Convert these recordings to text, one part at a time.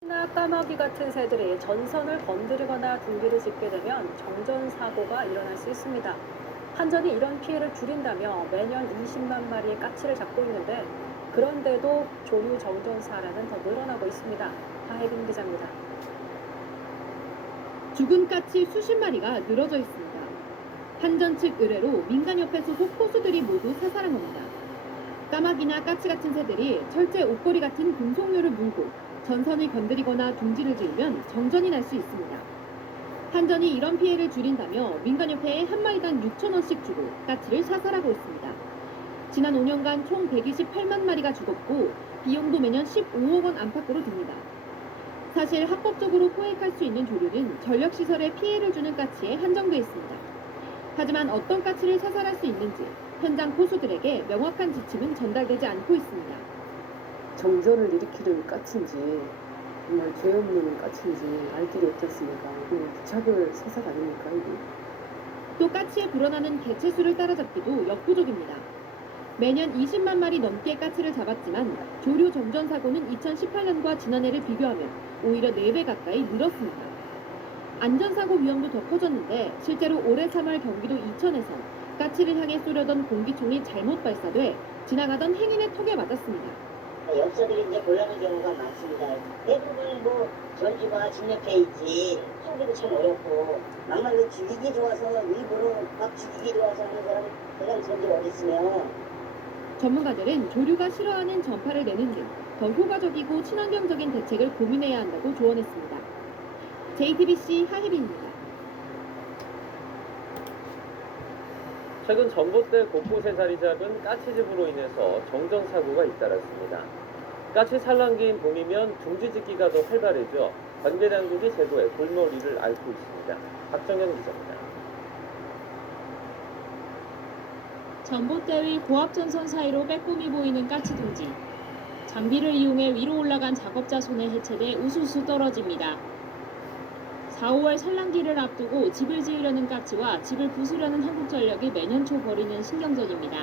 나 까마귀 같은 새들이 전선을 건드리거나 둥지를 짓게 되면 정전 사고가 일어날 수 있습니다. 한전이 이런 피해를 줄인다며 매년 20만 마리의 까치를 잡고 있는데 그런데도 조류 정전 사례는 더 늘어나고 있습니다. 하혜빈 기자입니다. 죽은 까치 수십 마리가 늘어져 있습니다. 한전 측 의뢰로 민간협회 소속 호수들이 모두 사살한 겁니다. 까마귀나 까치 같은 새들이 철제 옷걸이 같은 금속류를 물고 전선을 건드리거나 둥지를 지으면 정전이 날 수 있습니다. 한전이 이런 피해를 줄인다며 민간협회에 한 마리당 6,000원씩 주고 까치를 사살하고 있습니다. 지난 5년간 총 128만 마리가 죽었고 비용도 매년 15억 원 안팎으로 듭니다. 사실 합법적으로 포획할 수 있는 조류는 전력시설에 피해를 주는 까치에 한정돼 있습니다. 하지만 어떤 까치를 사살할 수 있는지 현장 포수들에게 명확한 지침은 전달되지 않고 있습니다. 정전을 일으키는 까치인지 정말 죄 없는 까치인지 알 길이 없지 않습니까? 부착을 사살 아닙니까 이게? 또 까치에 불어나는 개체수를 따라잡기도 역부족입니다. 매년 20만 마리 넘게 까치를 잡았지만 조류 정전 사고는 2018년과 지난해를 비교하면 오히려 4배 가까이 늘었습니다. 안전사고 위험도 더 커졌는데 실제로 올해 3월 경기도 이천에서 까치를 향해 쏘려던 공기총이 잘못 발사돼 지나가던 행인의 턱에 맞았습니다. 엽서들이 이제 곤란한 경우가 많습니다. 대부분 전주가 진옆에 있지 하기도 참 어렵고 막말 죽이기 좋아서 일부러 막 죽이기 좋아서 하는 사람이 그냥 전주 어디 있으며 전문가들은 조류가 싫어하는 전파를 내는 등 더 효과적이고 친환경적인 대책을 고민해야 한다고 조언했습니다. JTBC 하혜빈입니다. 최근 전봇대 곳곳에 자리 잡은 까치집으로 인해서 정전 사고가 잇따랐습니다. 까치 산란기인 봄이면 둥지 짓기가 더 활발해져 관계 당국이 제도에 골머리를 앓고 있습니다. 박정현 기자입니다. 전봇대 위 고압전선 사이로 빼꼼히 보이는 까치 둥지. 장비를 이용해 위로 올라간 작업자 손에 해체돼 우수수 떨어집니다. 4, 5월 산란기를 앞두고 집을 지으려는 까치와 집을 부수려는 한국전력이 매년 초 벌이는 신경전입니다.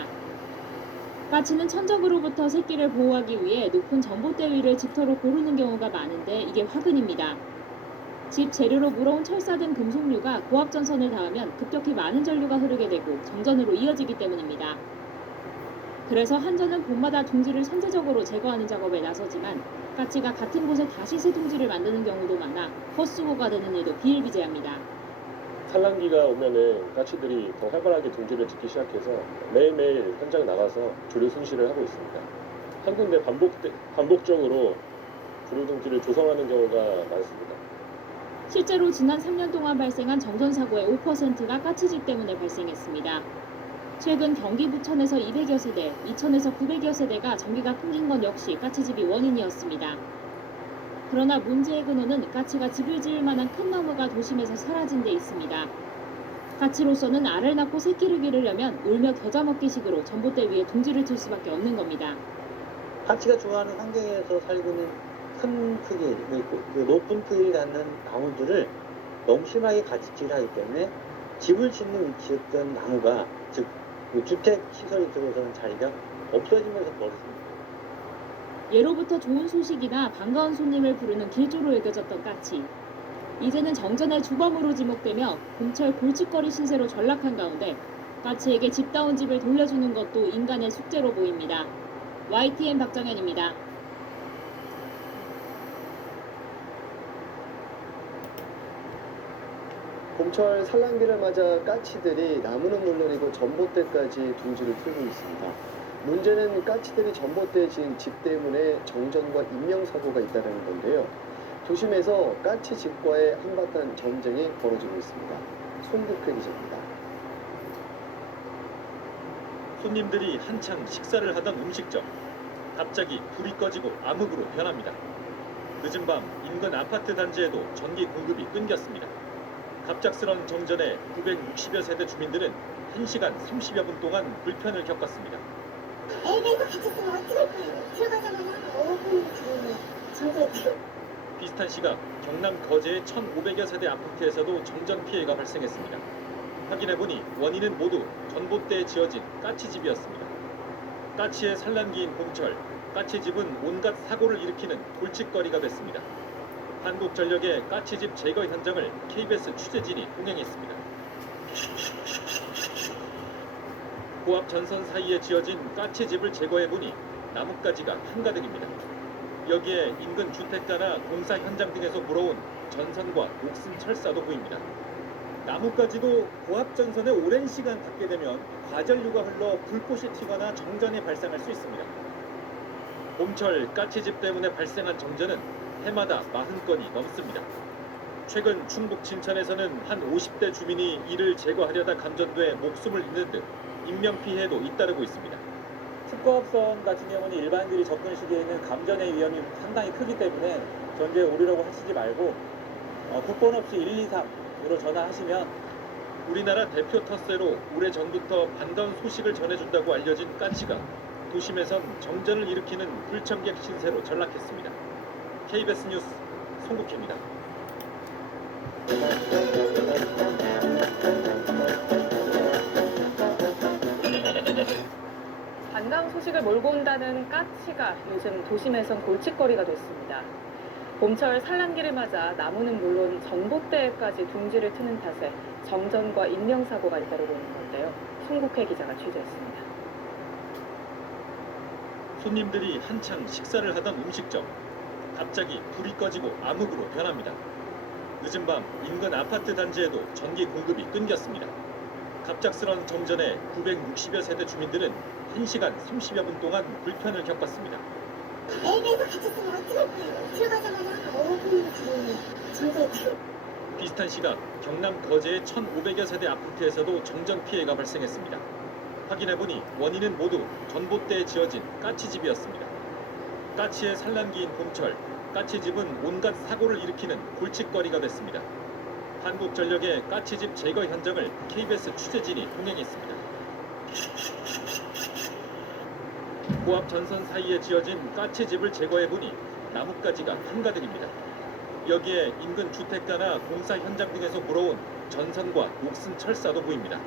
까치는 천적으로부터 새끼를 보호하기 위해 높은 전봇대 위를 집터로 고르는 경우가 많은데 이게 화근입니다. 집 재료로 물어온 철사 등 금속류가 고압전선을 닿으면 급격히 많은 전류가 흐르게 되고 정전으로 이어지기 때문입니다. 그래서 한전은 봄마다 둥지를 선제적으로 제거하는 작업에 나서지만 까치가 같은 곳에 다시 새 둥지를 만드는 경우도 많아 헛수고가 되는 일도 비일비재합니다. 산란기가 오면은 까치들이 더 활발하게 둥지를 짓기 시작해서 매일매일 현장 나가서 조류 순시를 하고 있습니다. 한 군데 반복적으로 조류 둥지를 조성하는 경우가 많습니다. 실제로 지난 3년 동안 발생한 정전사고의 5%가 까치집 때문에 발생했습니다. 최근 경기 부천에서 200여 세대, 이천에서 900여 세대가 전기가 끊긴 건 역시 까치집이 원인이었습니다. 그러나 문제의 근원은 까치가 집을 지을 만한 큰 나무가 도심에서 사라진 데 있습니다. 까치로서는 알을 낳고 새끼를 기르려면 울며 겨자 먹기식으로 전봇대 위에 둥지를 칠 수밖에 없는 겁니다. 까치가 좋아하는 환경에서 살고 있는 큰 크기, 그 높은 크기를 갖는 나무들을 너무 심하게 가지치기를 하기 때문에 집을 짓는 위치였던 나무가 즉 그 주택 시설이 들어서는 자리가 없어지면서 벌어집니다. 예로부터 좋은 소식이나 반가운 손님을 부르는 길조로 여겨졌던 까치. 이제는 정전의 주범으로 지목되며 봄철 골칫거리 신세로 전락한 가운데 까치에게 집다운 집을 돌려주는 것도 인간의 숙제로 보입니다. YTN 박정현입니다. 봄철 산란기를 맞아 까치들이 나무는 물론이고 전봇대까지 둥지를 틀고 있습니다. 문제는 까치들이 전봇대에 지은 집 때문에 정전과 인명사고가 잇따르는 건데요. 도심에서 까치 집과의 한바탕 전쟁이 벌어지고 있습니다. 손국회 기자입니다. 손님들이 한창 식사를 하던 음식점. 갑자기 불이 꺼지고 암흑으로 변합니다. 늦은 밤 인근 아파트 단지에도 전기 공급이 끊겼습니다. 갑작스런 정전에 960여 세대 주민들은 1시간 30여 분 동안 불편을 겪었습니다. 엘베에서 갇혔으면 어떡할 거예요? 들어가자마자 5분 정도 비슷한 시각 경남 거제의 1,500여 세대 아파트에서도 정전 피해가 발생했습니다. 확인해보니 원인은 모두 전봇대에 지어진 까치집이었습니다. 까치의 산란기인 봄철, 까치집은 온갖 사고를 일으키는 골칫거리가 됐습니다. 한국전력의 까치집 제거 현장을 KBS 취재진이 동행했습니다. 고압 전선 사이에 지어진 까치집을 제거해보니 나뭇가지가 한가득입니다. 여기에 인근 주택가나 공사 현장 등에서 물어온 전선과 녹슨 철사도 보입니다. 나뭇가지도 고압 전선에 오랜 시간 닿게 되면 과전류가 흘러 불꽃이 튀거나 정전이 발생할 수 있습니다. 봄철 까치집 때문에 발생한 정전은 해마다 40건이 넘습니다. 최근 충북 진천에서는 한 50대 주민이 이를 제거하려다 감전돼 목숨을 잃는 등 인명피해도 잇따르고 있습니다. 특고합선 같은 경우는 일반인들이 접근 시기에는 감전의 위험이 상당히 크기 때문에 전주에 오르려고 하시지 말고 국번 없이 123으로 전화하시면 우리나라 대표 텃세로 오래전부터 반가운 소식을 전해준다고 알려진 까치가 도심에선 정전을 일으키는 불청객 신세로 전락했습니다. KBS 뉴스 송국희입니다. 반가운 소식을 몰고 온다는 까치가 요즘 도심에선 골칫거리가 됐습니다. 봄철 산란기를 맞아 나무는 물론 전봇대에까지 둥지를 트는 탓에 정전과 인명사고가 잇따르고 있는 건데요. 송국회 기자가 취재했습니다. 손님들이 한창 식사를 하던 음식점. 갑자기 불이 꺼지고 암흑으로 변합니다. 늦은 밤 인근 아파트 단지에도 전기 공급이 끊겼습니다. 갑작스런 정전에 960여 세대 주민들은 1시간 30여 분 동안 불편을 겪었습니다. 엘베에서 갇혔으면 어떡할 거예요? 들어가자마자 5분 정도에 비슷한 시각 경남 거제의 1,500여 세대 아파트에서도 정전 피해가 발생했습니다. 확인해보니 원인은 모두 전봇대에 지어진 까치집이었습니다. 까치의 산란기인 봄철, 까치집은 온갖 사고를 일으키는 골칫거리가 됐습니다. 한국전력의 까치집 제거 현장을 KBS 취재진이 동행했습니다. 고압 전선 사이에 지어진 까치집을 제거해보니 나뭇가지가 한가득입니다. 여기에 인근 주택가나 공사 현장 등에서 물어온 전선과 녹슨 철사도 보입니다.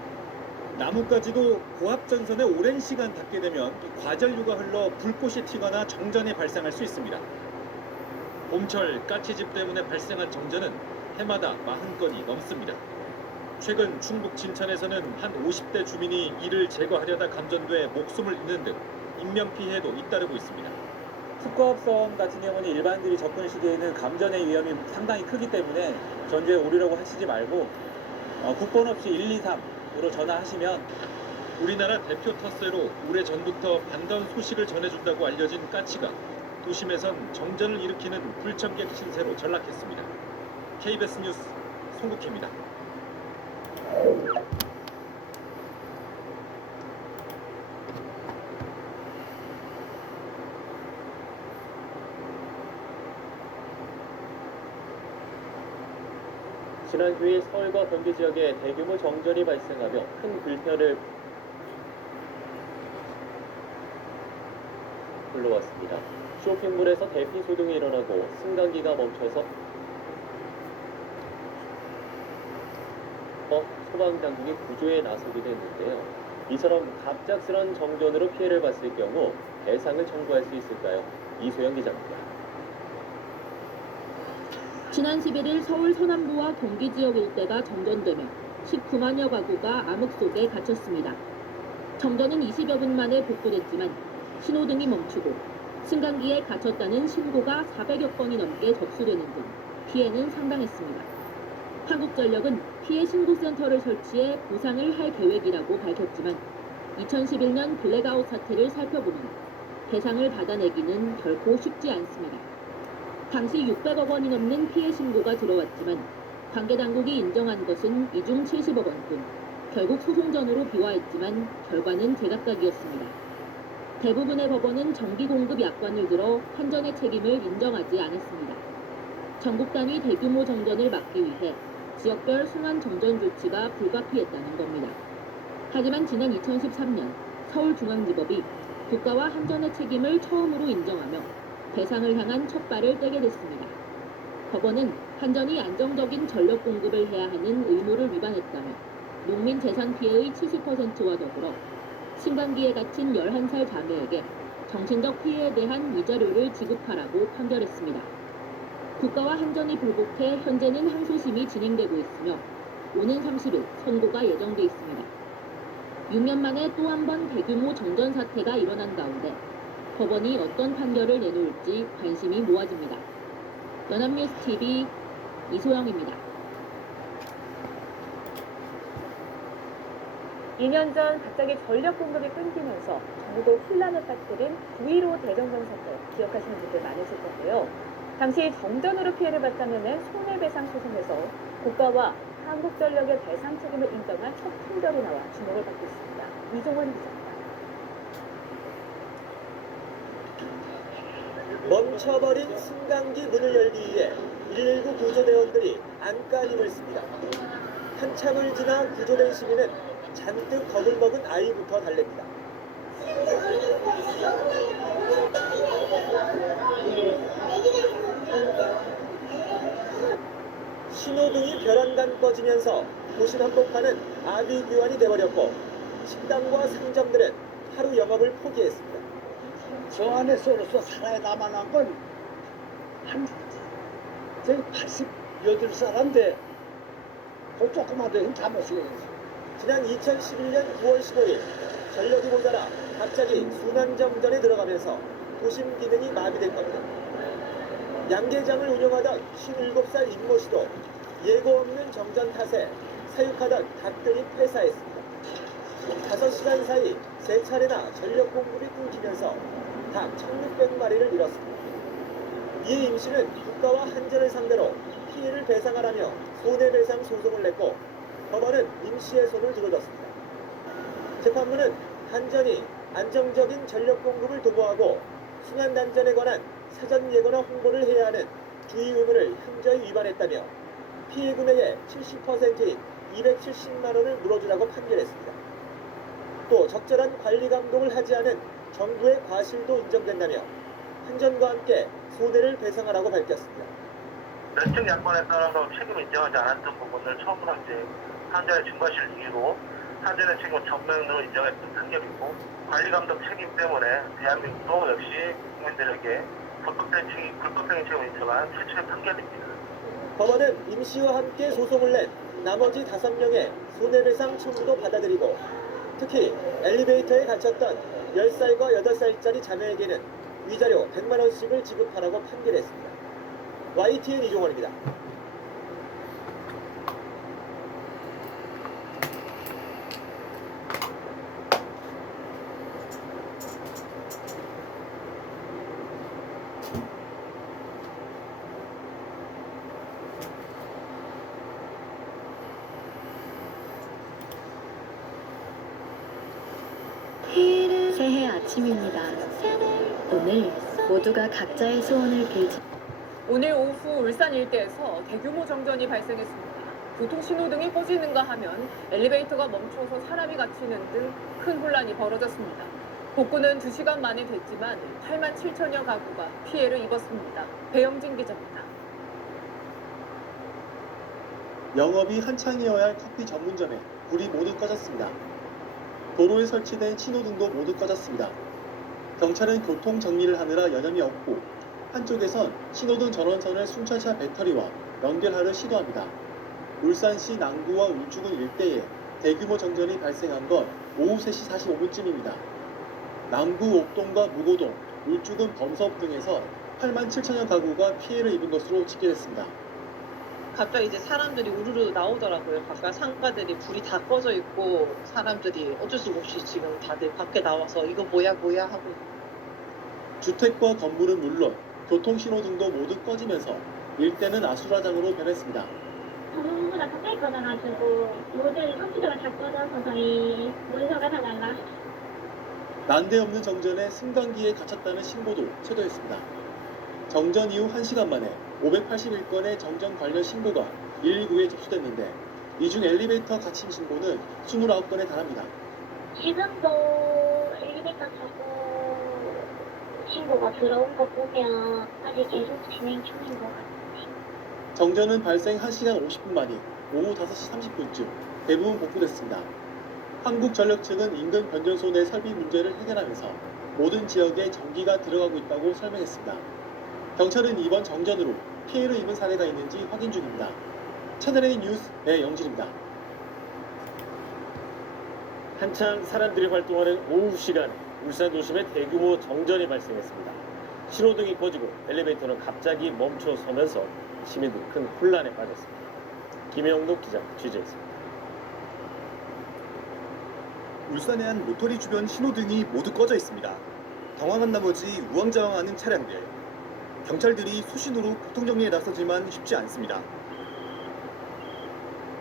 나뭇가지도 고압 전선에 오랜 시간 닿게 되면 과전류가 흘러 불꽃이 튀거나 정전이 발생할 수 있습니다. 봄철 까치집 때문에 발생한 정전은 해마다 40건이 넘습니다. 최근 충북 진천에서는 한 50대 주민이 이를 제거하려다 감전돼 목숨을 잃는 등 인명피해도 잇따르고 있습니다. 특고합선 같은 경우는 일반인들이 접근 시기에는 감전의 위험이 상당히 크기 때문에 전주에 오르려고 하시지 말고 국번 없이 123으로 전화하시면 우리나라 대표 텃세로 오래전부터 반가운 소식을 전해준다고 알려진 까치가 도심에선 정전을 일으키는 불청객 신세로 전락했습니다. KBS 뉴스 송국희입니다. 지난 9일 서울과 경기 지역에 대규모 정전이 발생하며 큰 불편을 불러왔습니다. 쇼핑몰에서 대피 소동이 일어나고 승강기가 멈춰서 소방당국이 구조에 나서기도 했는데요. 이처럼 갑작스런 정전으로 피해를 봤을 경우 배상을 청구할 수 있을까요? 이소영 기자입니다. 지난 11일 서울 서남부와 경기 지역 일대가 정전되며 19만여 가구가 암흑 속에 갇혔습니다. 정전은 20여 분 만에 복구됐지만 신호등이 멈추고 승강기에 갇혔다는 신고가 400여 건이 넘게 접수되는 등 피해는 상당했습니다. 한국전력은 피해 신고센터를 설치해 보상을 할 계획이라고 밝혔지만 2011년 블랙아웃 사태를 살펴보면 배상을 받아내기는 결코 쉽지 않습니다. 당시 600억 원이 넘는 피해 신고가 들어왔지만 관계당국이 인정한 것은 이 중 70억 원뿐. 결국 소송전으로 비화했지만 결과는 제각각이었습니다. 대부분의 법원은 전기 공급 약관을 들어 한전의 책임을 인정하지 않았습니다. 전국 단위 대규모 정전을 막기 위해 지역별 순환 정전 조치가 불가피했다는 겁니다. 하지만 지난 2013년 서울중앙지법이 국가와 한전의 책임을 처음으로 인정하며 배상을 향한 첫 발을 떼게 됐습니다. 법원은 한전이 안정적인 전력 공급을 해야 하는 의무를 위반했다며 농민 재산 피해의 70%와 더불어 승강기에 갇힌 11살 자매에게 정신적 피해에 대한 위자료를 지급하라고 판결했습니다. 국가와 한전이 불복해 현재는 항소심이 진행되고 있으며 오는 30일 선고가 예정돼 있습니다. 6년 만에 또 한 번 대규모 정전 사태가 일어난 가운데 법원이 어떤 판결을 내놓을지 관심이 모아집니다. 연합뉴스 TV 이소영입니다. 2년 전 갑자기 전력 공급이 끊기면서 전국을 혼란에 빠뜨린 9.15 대정전 사태 기억하시는 분들 많으실 텐데요. 당시 정전으로 피해를 봤다는 손해배상 소송에서 국가와 한국전력의 배상 책임을 인정한 첫 판결이 나와 주목을 받고 있습니다. 이종원 기자입니다. 멈춰버린 승강기 문을 열기 위해 119 구조대원들이 안간힘을 씁니다. 한참을 지나 구조된 시민은 잔뜩 겁을 먹은 아이부터 달랩니다. 신호등이 별안간 꺼지면서 도심 한복판은 아비규환이 돼버렸고 식당과 상점들은 하루 영업을 포기했습니다. 저 안에서로서 살아야만 건 저희 88사람인데 그 조그마한 힘 참았어요. 지난 2011년 9월 15일 전력이 모자라 갑자기 순환정전에 들어가면서 도심 기능이 마비된 겁니다. 양계장을 운영하던 57살 임모 씨도 예고 없는 정전 탓에 사육하던 닭들이 폐사했습니다. 5시간 사이 3차례나 전력 공급이 끊기면서 닭 1,600마리를 잃었습니다. 이에 임 씨는 국가와 한전을 상대로 피해를 배상하라며 손해배상 소송을 냈고 법원은 임 씨의 손을 들어줬습니다. 재판부는 한전이 안정적인 전력 공급을 도모하고 순환단전에 관한 사전 예고나 홍보를 해야 하는 주의 의무를 현저히 위반했다며 피해 금액의 70%인 270만 원을 물어주라고 판결했습니다. 또 적절한 관리 감독을 하지 않은 정부의 과실도 인정된다며 한전과 함께 손해를 배상하라고 밝혔습니다. 면책 약관에 따라서 책임을 인정하지 않았던 부분을 처음으로 이제 한전의 증거실 이유로 한전의 책임을 전면으로 인정했던 판결이고 관리 감독 책임 때문에 대한민국도 역시 국민들에게 불법적인 책임을 인정한 최초의 판결입니다. 법원은 임 씨와 함께 소송을 낸 나머지 5명의 손해배상 청구도 받아들이고 특히 엘리베이터에 갇혔던 10살과 8살짜리 자매에게는 위자료 100만 원씩을 지급하라고 판결했습니다. YTN 이종원입니다. 새해 아침입니다. 오늘 모두가 각자의 소원을 빌지. 오늘 오후 울산 일대에서 대규모 정전이 발생했습니다. 교통 신호등이 꺼지는가 하면 엘리베이터가 멈춰서 사람이 갇히는 등 큰 혼란이 벌어졌습니다. 복구는 2시간 만에 됐지만 8만 7천여 가구가 피해를 입었습니다. 배영진 기자입니다. 영업이 한창이어야 할 커피 전문점에 불이 모두 꺼졌습니다. 도로에 설치된 신호등도 모두 꺼졌습니다. 경찰은 교통 정리를 하느라 여념이 없고 한쪽에선 신호등 전원선을 순찰차 배터리와 연결하려 시도합니다. 울산시 남구와 울주군 일대에 대규모 정전이 발생한 건 오후 3시 45분쯤입니다. 남구 옥동과 무고동, 울주군 범석 등에서 8만 7천여 가구가 피해를 입은 것으로 집계됐습니다. 갑자기 이제 사람들이 우르르 나오더라고요. 바깥 상가들이 불이 다 꺼져 있고 사람들이 어쩔 수 없이 지금 다들 밖에 나와서 이거 뭐야 하고. 주택과 건물은 물론 교통신호등도 모두 꺼지면서 일대는 아수라장으로 변했습니다. 전부 다 가까이 꺼져가지고 모든 컴퓨터가 다 꺼져서 저희 문서가 다 날라. 난데없는 정전에 승강기에 갇혔다는 신고도 쇄도했습니다. 정전 이후 1시간 만에 581건의 정전 관련 신고가 119에 접수됐는데 이 중 엘리베이터 갇힘 신고는 29건에 달합니다. 지금도 엘리베이터 타고 신고가 들어온 거 보면 아직 계속 진행 중인 것 같아요. 정전은 발생 1시간 50분 만인 오후 5시 30분쯤 대부분 복구됐습니다. 한국전력 측은 인근 변전소 내 설비 문제를 해결하면서 모든 지역에 전기가 들어가고 있다고 설명했습니다. 경찰은 이번 정전으로 피해를 입은 사례가 있는지 확인 중입니다. 채널A 뉴스 배영진입니다. 한창 사람들이 활동하는 오후 시간 울산 도심에 대규모 정전이 발생했습니다. 신호등이 꺼지고 엘리베이터는 갑자기 멈춰서면서 시민들이 큰 혼란에 빠졌습니다. 김영록 기자 취재했습니다. 울산의 한 로터리 주변 신호등이 모두 꺼져 있습니다. 당황한 나머지 우왕좌왕하는 차량들. 경찰들이 수신호로 교통정리에 나서지만 쉽지 않습니다.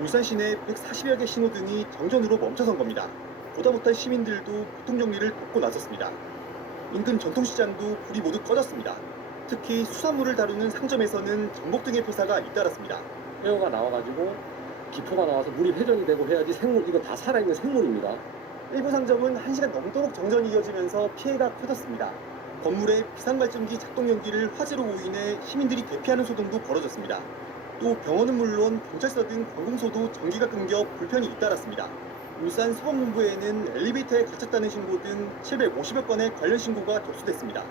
울산 시내 140여 개 신호등이 정전으로 멈춰선 겁니다. 보다 못한 시민들도 교통정리를 돕고 나섰습니다. 인근 전통시장도 불이 모두 꺼졌습니다. 특히 수산물을 다루는 상점에서는 전복등의 폐사가 잇따랐습니다. 폐허가 나와가지고 기포가 나와서 물이 회전이 되고 해야지 생물, 이거 다 살아있는 생물입니다. 일부 상점은 1시간 넘도록 정전이 이어지면서 피해가 커졌습니다. 건물에 비상발전기 작동 연기를 화재로 오인해 시민들이 대피하는 소동도 벌어졌습니다. 또 병원은 물론 경찰서 등 관공서도 전기가 끊겨 불편이 잇따랐습니다. 울산 소방본부에는 엘리베이터에 갇혔다는 신고 등 750여 건의 관련 신고가 접수됐습니다.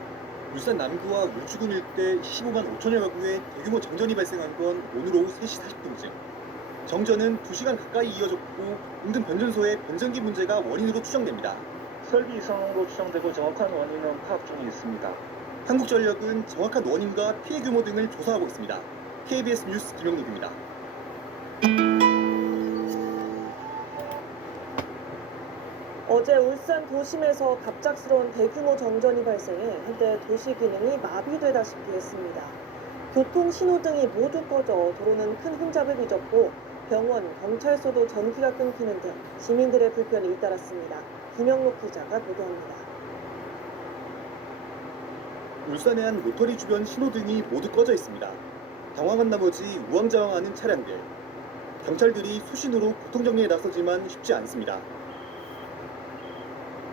울산 남구와 우주군 일대 15만 5천여 가구에 대규모 정전이 발생한 건 오늘 오후 3시 40분쯤. 정전은 2시간 가까이 이어졌고 인근 변전소의 변전기 문제가 원인으로 추정됩니다. 설비 이상으로 추정되고 정확한 원인은 파악 중에 있습니다. 한국전력은 정확한 원인과 피해 규모 등을 조사하고 있습니다. KBS 뉴스 김영록입니다. 어제 울산 도심에서 갑작스러운 대규모 정전이 발생해 한때 도시 기능이 마비되다시피 했습니다. 교통 신호등이 모두 꺼져 도로는 큰 혼잡을 빚었고 병원, 경찰서도 전기가 끊기는 등 시민들의 불편이 잇따랐습니다. 김영록 기자가 보도합니다. 울산의 한 로터리 주변 신호등이 모두 꺼져 있습니다. 당황한 나머지 우왕좌왕하는 차량들. 경찰들이 수신호로 교통정리에 나서지만 쉽지 않습니다.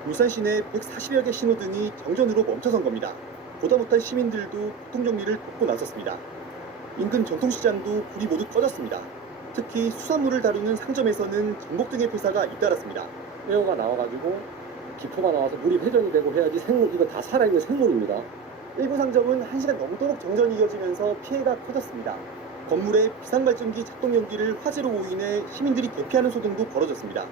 울산 시내 140여 개 신호등이 정전으로 멈춰선 겁니다. 보다 못한 시민들도 교통정리를 돕고 나섰습니다. 인근 전통시장도 불이 모두 꺼졌습니다. 특히 수산물을 다루는 상점에서는 전복등의 폐사가 잇따랐습니다. 폐허가 나와가지고 기포가 나와서 물이 회전이 되고 해야지 생물, 이거 다 살아있는 생물입니다. 일부 상점은 1시간 넘도록 정전이 이어지면서 피해가 커졌습니다. 건물에 비상발전기 작동 연기를 화재로 오인해 시민들이 대피하는 소동도 벌어졌습니다.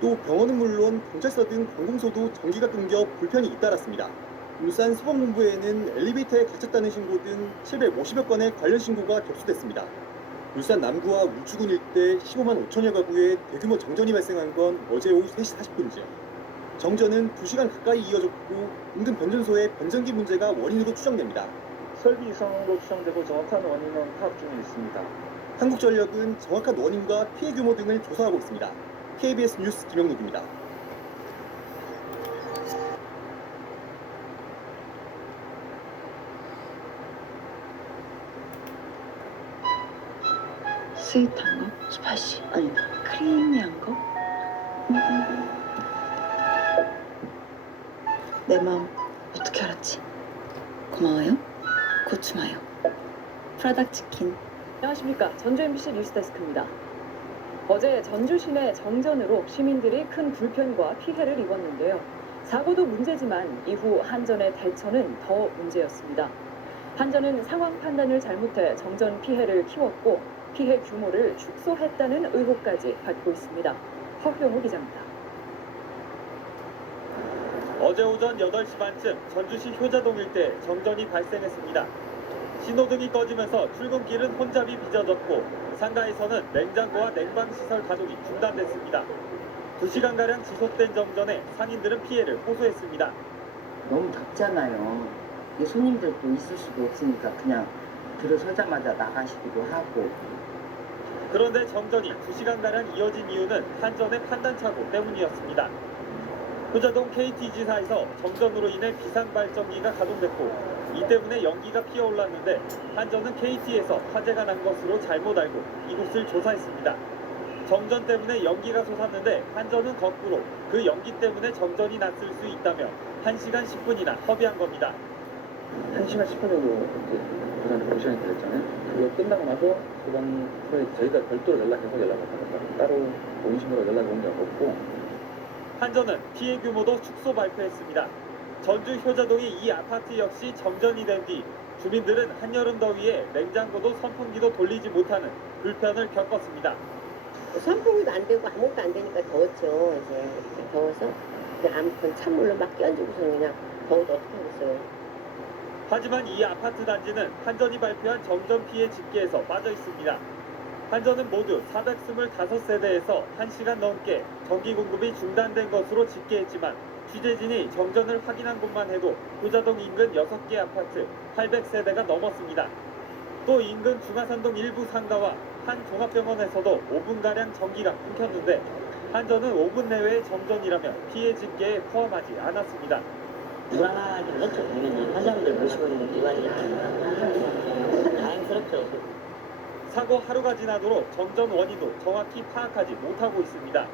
또 병원은 물론 경찰서 등 관공서도 전기가 끊겨 불편이 잇따랐습니다. 울산 소방본부에는 엘리베이터에 갇혔다는 신고 등 750여 건의 관련 신고가 접수됐습니다. 울산 남구와 우주군 일대 15만 5천여 가구에 대규모 정전이 발생한 건 어제 오후 3시 40분쯤. 정전은 2시간 가까이 이어졌고 인근 변전소의 변전기 문제가 원인으로 추정됩니다. 설비 이상으로 추정되고 정확한 원인은 파악 중에 있습니다. 한국전력은 정확한 원인과 피해 규모 등을 조사하고 있습니다. KBS 뉴스 김영록입니다. 스윗한 거? 스파이시? 아니, 크리미한 거? 내 마음 어떻게 알았지? 고마워요. 고추 마요. 프라닭 치킨. 안녕하십니까. 전주 MBC 뉴스데스크입니다. 어제 전주 시내 정전으로 시민들이 큰 불편과 피해를 입었는데요. 사고도 문제지만 이후 한전의 대처는 더 문제였습니다. 한전은 상황 판단을 잘못해 정전 피해를 키웠고 피해 규모를 축소했다는 의혹까지 받고 있습니다. 허효무 기자입니다. 어제 오전 8시 반쯤 전주시 효자동 일대 정전이 발생했습니다. 신호등이 꺼지면서 출근길은 혼잡이 빚어졌고 상가에서는 냉장고와 냉방시설 가동이 중단됐습니다. 2시간가량 지속된 정전에 상인들은 피해를 호소했습니다. 너무 덥잖아요. 손님들도 있을 수도 없으니까 그냥 들어서자마자 나가시기도 하고. 그런데 정전이 2시간가량 이어진 이유는 한전의 판단착오 때문이었습니다. 효자동 KT지사에서 정전으로 인해 비상발전기가 가동됐고 이 때문에 연기가 피어올랐는데 한전은 KT에서 화재가 난 것으로 잘못 알고 이곳을 조사했습니다. 정전 때문에 연기가 솟았는데 한전은 거꾸로 그 연기 때문에 정전이 났을 수 있다며 1시간 10분이나 허비한 겁니다. 1시간 10분 정도 보상 공시간이 걸렸잖아요. 그거 끝나고 나서 그건 저희가 별도로 연락을 받았어요. 따로 본인신고로 연락이 온 적 없고. 한전은 피해 규모도 축소 발표했습니다. 전주 효자동의 이 아파트 역시 정전이 된 뒤 주민들은 한여름 더위에 냉장고도 선풍기도 돌리지 못하는 불편을 겪었습니다. 선풍기도 안 되고 아무것도 안 되니까 더웠죠. 이제 이렇게 더워서 아무튼 찬물로 막 끼얹고서는 그냥 더워도 어떡하겠어요. 하지만 이 아파트 단지는 한전이 발표한 정전 피해 집계에서 빠져 있습니다. 한전은 모두 425세대에서 1시간 넘게 전기 공급이 중단된 것으로 집계했지만 취재진이 정전을 확인한 곳만 해도 부자동 인근 6개 아파트 800세대가 넘었습니다. 또 인근 중화산동 일부 상가와 한 종합병원에서도 5분가량 전기가 끊겼는데 한전은 5분 내외의 정전이라며 피해 집계에 포함하지 않았습니다. 불안하긴 했죠. 당연히 환자분들 모시고 있는 기관이니까 다행스럽죠. 사고 하루가 지나도록 정전 원인도 정확히 파악하지 못하고 있습니다.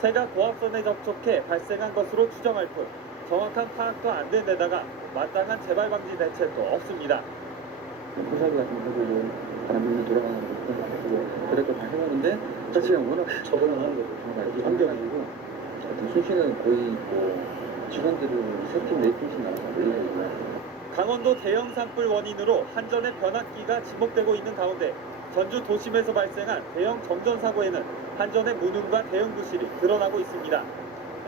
새가 고압선에 접촉해 발생한 것으로 추정할 뿐 정확한 파악도 안 된 데다가 마땅한 재발 방지 대책도 없습니다. 고사기 같은 것도 이제 바람불면 돌아가는 것도 그래도 다 해보는데 자체가 워낙 적응하는 거고 환경이고 수시는 거의 직원들을 3팀, 4팀씩 나와서 늘리고 있고요. 강원도 대형 산불 원인으로 한전의 변압기가 지목되고 있는 가운데 전주 도심에서 발생한 대형 정전 사고에는 한전의 무능과 대응 부실이 드러나고 있습니다.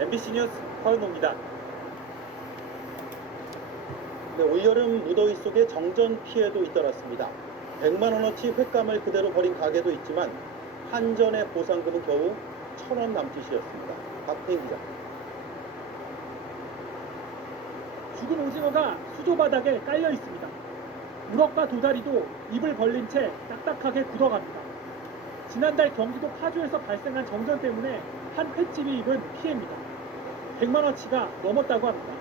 MBC 뉴스 허은호입니다. 네, 올여름 무더위 속에 정전 피해도 잇따랐습니다. 100만 원어치 횟감을 그대로 버린 가게도 있지만 한전의 보상금은 겨우 1,000원 남짓이었습니다. 박태인 기자. 죽은 오징어가 수조 바닥에 깔려 있습니다. 우럭과 도다리도 입을 벌린 채 딱딱하게 굳어갑니다. 지난달 경기도 파주에서 발생한 정전 때문에 한 횟집이 입은 피해입니다. 100만 원치가 넘었다고 합니다.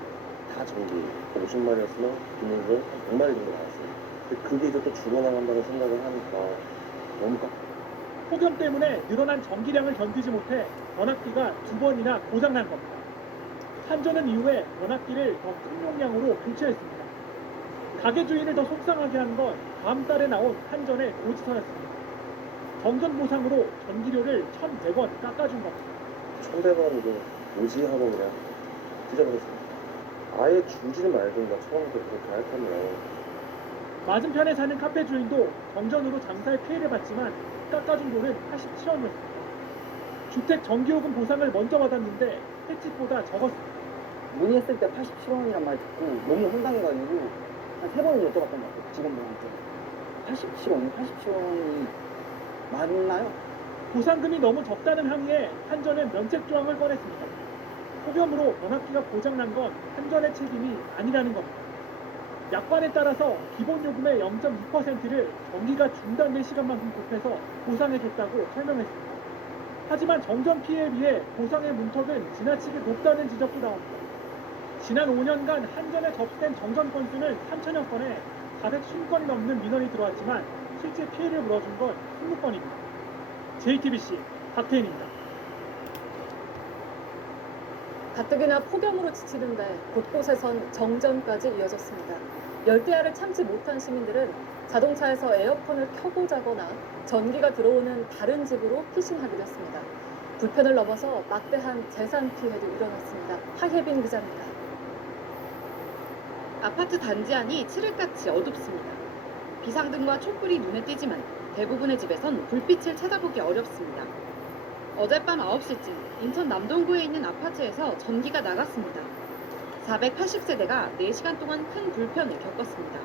다 전기 50마리였으면 비닐로 100마리 정도 나왔어요. 근데 그게 이제 또 죽어나간다고 생각을 하니까 너무 폭염 때문에 늘어난 전기량을 견디지 못해 변압기가 2번이나 고장난 겁니다. 한전은 이후에 변압기를 더 큰 용량으로 교체했습니다. 가게 주인을 더 속상하게 한 건 다음 달에 나온 한전의 고지서였습니다. 정전 보상으로 전기료를 1,100원 깎아준 겁니다. 1,100원 이거 뭐지 하고 그냥 찢어버렸습니다. 아예 주지 말든가 처음부터 그렇게 할 거면. 맞은편에 사는 카페 주인도 정전으로 장사에 피해를 봤지만 깎아준 돈은 87원이었습니다. 주택 전기요금 보상을 먼저 받았는데 횟집보다 적었습니다. 문의했을 때 87원이란 말 듣고 너무 황당해가지고 한 3번을 여쭤봤던 것 같아요. 직원분한테. 87원이 맞나요? 보상금이 너무 적다는 항의에 한전은 면책 조항을 꺼냈습니다. 폭염으로 변압기가 고장난 건 한전의 책임이 아니라는 겁니다. 약관에 따라서 기본 요금의 0.2%를 전기가 중단된 시간만큼 곱해서 보상해줬다고 설명했습니다. 하지만 정전 피해에 비해 보상의 문턱은 지나치게 높다는 지적도 나옵니다. 지난 5년간 한전에 접수된 정전 건수는 3천여 건에 450건이 넘는 민원이 들어왔지만 실제 피해를 물어준 건 20건입니다. JTBC 박태인입니다. 가뜩이나 폭염으로 지치는데 곳곳에선 정전까지 이어졌습니다. 열대야를 참지 못한 시민들은 자동차에서 에어컨을 켜고 자거나 전기가 들어오는 다른 집으로 피신하기도 했습니다. 불편을 넘어서 막대한 재산 피해도 일어났습니다. 하혜빈 기자입니다. 아파트 단지 안이 칠흑같이 어둡습니다. 비상등과 촛불이 눈에 띄지만 대부분의 집에선 불빛을 찾아보기 어렵습니다. 어젯밤 9시쯤 인천 남동구에 있는 아파트에서 전기가 나갔습니다. 480세대가 4시간 동안 큰 불편을 겪었습니다.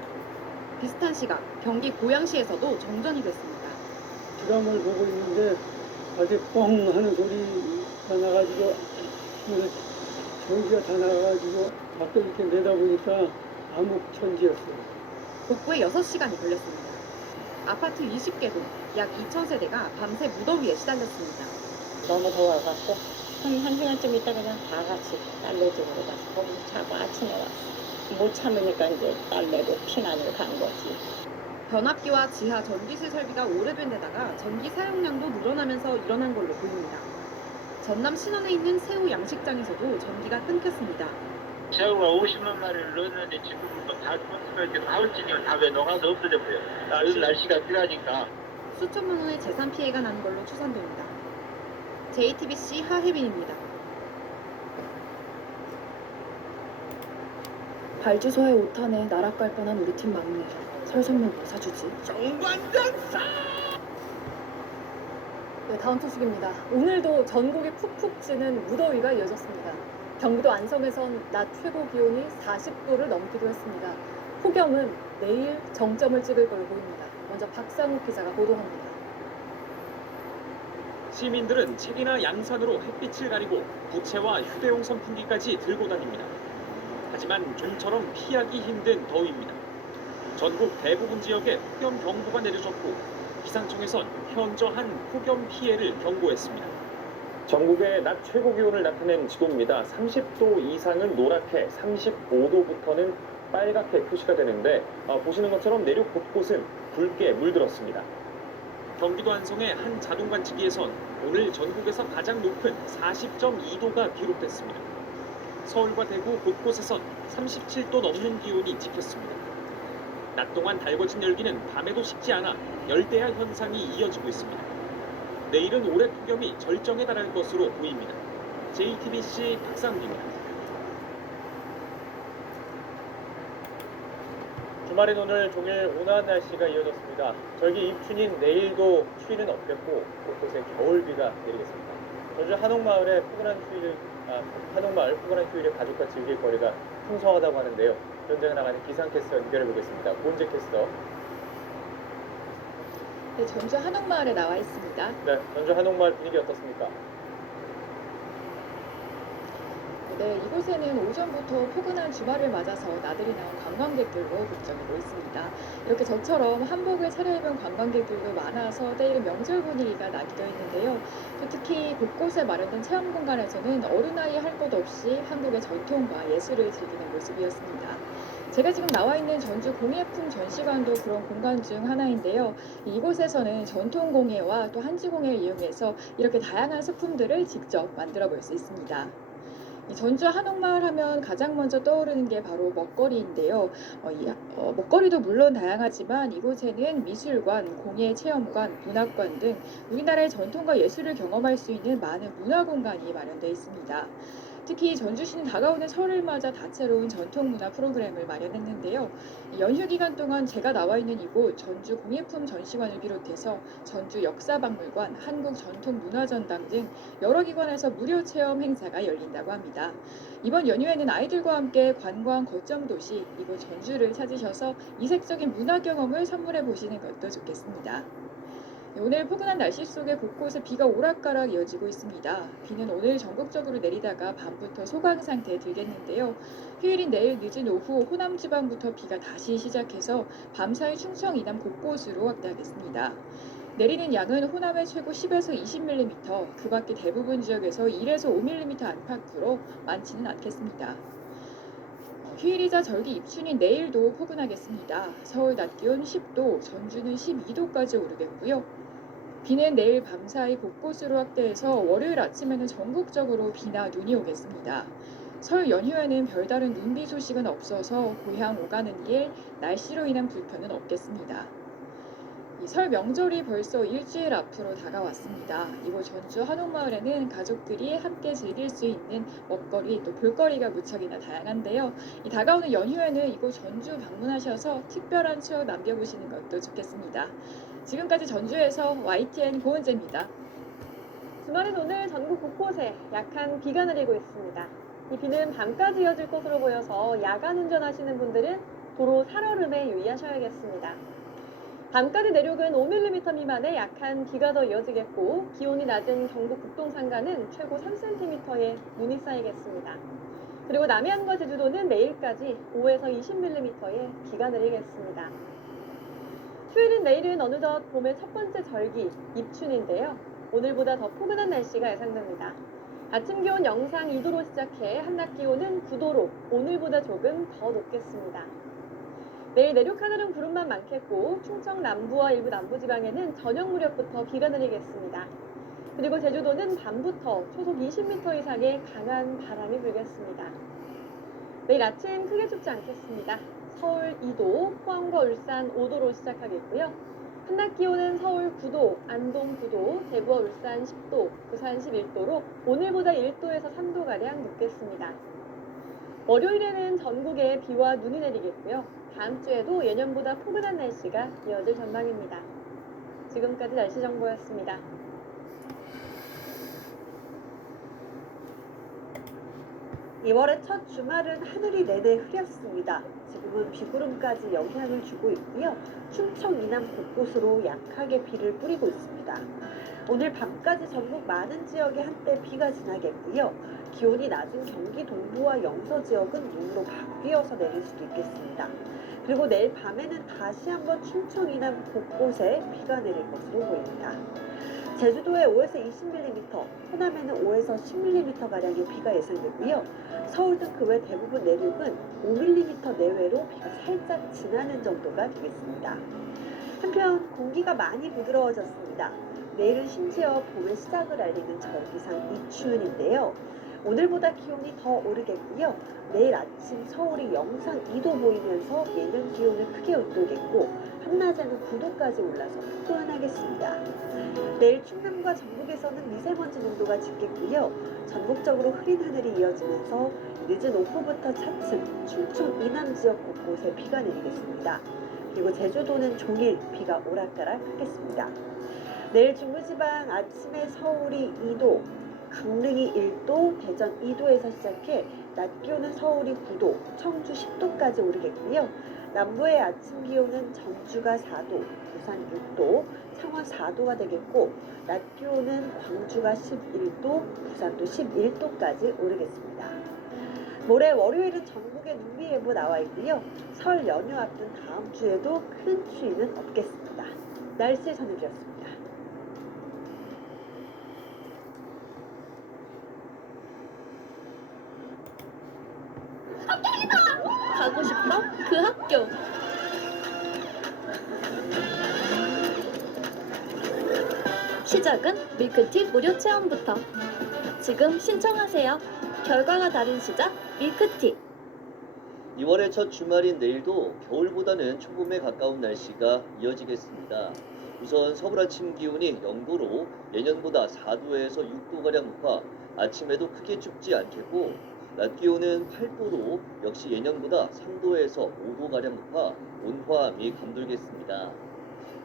비슷한 시각 경기 고양시에서도 정전이 됐습니다. 드라마를 보고 있는데 아주 뻥 하는 소리가 나가지고 전기가 다 나가가지고 밖을 이렇게 내다보니까 암흑천지였어요. 복구에 6시간이 걸렸습니다. 아파트 20개동 약 2,000세대가 밤새 무더위에 시달렸습니다. 너무 더워갖고 한 시간쯤 있다가 그냥 다 같이 딸네 집으로 가서 거기 자고 아침에 왔어. 못 참으니까 이제 딸내고 피난을 간 거지. 변압기와 지하 전기실 설비가 오래된 데다가 전기 사용량도 늘어나면서 일어난 걸로 보입니다. 전남 신원에 있는 새우 양식장에서도 전기가 끊겼습니다. 새우가 50만 마리를 넣었는데 지금은 다 죽었으면 이렇게 가을쯤이면 다 왜 녹아서 없어져 버려. 요즘 날씨가 필요하니까. 수천만 원의 재산 피해가 난 걸로 추산됩니다. JTBC 하혜빈입니다. 발주소에 오타내 나락갈 뻔한 우리 팀 막내. 설성문 뭐 사주지? 정관장사! 네, 다음 소식입니다. 오늘도 전국이 푹푹 찌는 무더위가 이어졌습니다. 경기도 안성에선 낮 최고 기온이 40도를 넘기도 했습니다. 폭염은 내일 정점을 찍을 걸로 보입니다. 먼저 박상욱 기자가 보도합니다. 시민들은 책이나 양산으로 햇빛을 가리고 부채와 휴대용 선풍기까지 들고 다닙니다. 하지만 좀처럼 피하기 힘든 더위입니다. 전국 대부분 지역에 폭염 경보가 내려졌고 기상청에선 현저한 폭염 피해를 경고했습니다. 전국의 낮 최고 기온을 나타낸 지도입니다. 30도 이상은 노랗게, 35도부터는 빨갛게 표시가 되는데 보시는 것처럼 내륙 곳곳은 붉게 물들었습니다. 경기도 안성의 한 자동 관측기에선 오늘 전국에서 가장 높은 40.2도가 기록됐습니다. 서울과 대구 곳곳에선 37도 넘는 기온이 찍혔습니다. 낮 동안 달궈진 열기는 밤에도 식지 않아 열대야 현상이 이어지고 있습니다. 내일은 올해 폭염이 절정에 달할 것으로 보입니다. JTBC 박상욱입니다. 주말인 오늘 종일 온화한 날씨가 이어졌습니다. 절기 입춘인 내일도 추위는 없겠고 곳곳에 겨울비가 내리겠습니다. 전주 한옥마을 포근한 추위를 가족과 즐길 거리가 풍성하다고 하는데요. 현장에 나가는 기상캐스터 연결해 보겠습니다. 고은재 캐스터. 네, 전주 한옥마을에 나와 있습니다. 네, 전주 한옥마을 분위기 어떻습니까? 네, 이곳에는 오전부터 포근한 주말을 맞아서 나들이 나온 관광객들로 북적이고 있습니다. 이렇게 저처럼 한복을 차려입은 관광객들도 많아서 때이른 명절 분위기가 나기도 했는데요. 또 특히 곳곳에 마련된 체험 공간에서는 어린아이 할 것 없이 한국의 전통과 예술을 즐기는 모습이었습니다. 제가 지금 나와 있는 전주 공예품 전시관도 그런 공간 중 하나인데요. 이곳에서는 전통 공예와 또 한지 공예를 이용해서 이렇게 다양한 소품들을 직접 만들어 볼 수 있습니다. 이 전주 한옥마을 하면 가장 먼저 떠오르는 게 바로 먹거리인데요. 먹거리도 물론 다양하지만 이곳에는 미술관, 공예체험관, 문학관 등 우리나라의 전통과 예술을 경험할 수 있는 많은 문화공간이 마련되어 있습니다. 특히 전주시는 다가오는 설을 맞아 다채로운 전통문화 프로그램을 마련했는데요. 연휴 기간 동안 제가 나와 있는 이곳 전주 공예품 전시관을 비롯해서 전주 역사박물관, 한국전통문화전당 등 여러 기관에서 무료 체험 행사가 열린다고 합니다. 이번 연휴에는 아이들과 함께 관광 거점 도시 이곳 전주를 찾으셔서 이색적인 문화 경험을 선물해 보시는 것도 좋겠습니다. 오늘 포근한 날씨 속에 곳곳에 비가 오락가락 이어지고 있습니다. 비는 오늘 전국적으로 내리다가 밤부터 소강 상태에 들겠는데요. 휴일인 내일 늦은 오후 호남 지방부터 비가 다시 시작해서 밤사이 충청 이남 곳곳으로 확대하겠습니다. 내리는 양은 호남에 최고 10에서 20mm, 그 밖에 대부분 지역에서 1에서 5mm 안팎으로 많지는 않겠습니다. 휴일이자 절기 입춘인 내일도 포근하겠습니다. 서울 낮 기온 10도, 전주는 12도까지 오르겠고요. 비는 내일 밤사이 곳곳으로 확대해서 월요일 아침에는 전국적으로 비나 눈이 오겠습니다. 설 연휴에는 별다른 눈비 소식은 없어서 고향 오가는 길 날씨로 인한 불편은 없겠습니다. 설 명절이 벌써 일주일 앞으로 다가왔습니다. 이곳 전주 한옥마을에는 가족들이 함께 즐길 수 있는 먹거리 또 볼거리가 무척이나 다양한데요. 이 다가오는 연휴에는 이곳 전주 방문하셔서 특별한 추억 남겨보시는 것도 좋겠습니다. 지금까지 전주에서 YTN 고은재입니다. 주말인 오늘 전국 곳곳에 약한 비가 내리고 있습니다. 이 비는 밤까지 이어질 것으로 보여서 야간 운전하시는 분들은 도로 살얼음에 유의하셔야겠습니다. 밤까지 내륙은 5mm 미만의 약한 비가 더 이어지겠고 기온이 낮은 경북 북동 산간은 최고 3cm의 눈이 쌓이겠습니다. 그리고 남해안과 제주도는 내일까지 5에서 20mm의 비가 내리겠습니다. 휴일인 내일은 어느덧 봄의 첫 번째 절기, 입춘인데요. 오늘보다 더 포근한 날씨가 예상됩니다. 아침 기온 영상 2도로 시작해 한낮 기온은 9도로 오늘보다 조금 더 높겠습니다. 내일 내륙 하늘은 구름만 많겠고 충청 남부와 일부 남부지방에는 저녁 무렵부터 비가 내리겠습니다. 그리고 제주도는 밤부터 초속 20m 이상의 강한 바람이 불겠습니다. 내일 아침 크게 춥지 않겠습니다. 서울 2도, 포항과 울산 5도로 시작하겠고요. 한낮 기온은 서울 9도, 안동 9도, 대구와 울산 10도, 부산 11도로 오늘보다 1도에서 3도가량 높겠습니다. 월요일에는 전국에 비와 눈이 내리겠고요. 다음 주에도 예년보다 포근한 날씨가 이어질 전망입니다. 지금까지 날씨 정보였습니다. (2월의) 첫 주말은 하늘이 내내 흐렸습니다. 지금은 비구름까지 영향을 주고 있고요. 충청 이남 곳곳으로 약하게 비를 뿌리고 있습니다. 오늘 밤까지 전국 많은 지역에 한때 비가 지나겠고요. 기온이 낮은 경기 동부와 영서 지역은 눈으로 바뀌어서 내릴 수도 있겠습니다. 그리고 내일 밤에는 다시 한번 충청 이남 곳곳에 비가 내릴 것으로 보입니다. 제주도에 5에서 20mm, 호남에는 5에서 10mm가량의 비가 예상되고요. 서울 등 그 외 대부분 내륙은 5mm 내외로 비가 살짝 지나는 정도가 되겠습니다. 한편 공기가 많이 부드러워졌습니다. 내일은 심지어 봄의 시작을 알리는 절기상 이추운인데요. 오늘보다 기온이 더 오르겠고요. 내일 아침 서울이 영상 2도 보이면서 예년 기온을 크게 웃돌겠고 한낮에는 9도까지 올라서 포근하겠습니다. 내일 충남과 전북에서는 미세먼지 농도가 짙겠고요. 전국적으로 흐린 하늘이 이어지면서 늦은 오후부터 차츰 충청 이남 지역 곳곳에 비가 내리겠습니다. 그리고 제주도는 종일 비가 오락가락하겠습니다. 내일 중부지방 아침에 서울이 2도, 강릉이 1도, 대전 2도에서 시작해 낮 기온은 서울이 9도, 청주 10도까지 오르겠고요. 남부의 아침 기온은 전주가 4도, 부산 6도, 창원 4도가 되겠고 낮 기온은 광주가 11도, 부산도 11도까지 오르겠습니다. 모레 월요일은 전국에 눈비 예보 나와 있고요. 설 연휴 앞둔 다음 주에도 큰 추위는 없겠습니다. 날씨 전해드렸습니다. 가고 싶어? 그 학교. 시작은 밀크티 무료 체험부터. 지금 신청하세요. 결과가 다른 시작 밀크티. 2월의 첫 주말인 내일도 겨울보다는 초봄에 가까운 날씨가 이어지겠습니다. 우선 서울 아침 기온이 0도로 예년보다 4도에서 6도가량 높아 아침에도 크게 춥지 않겠고 낮 기온은 8도로 역시 예년보다 3도에서 5도가량 높아 온화함이 감돌겠습니다.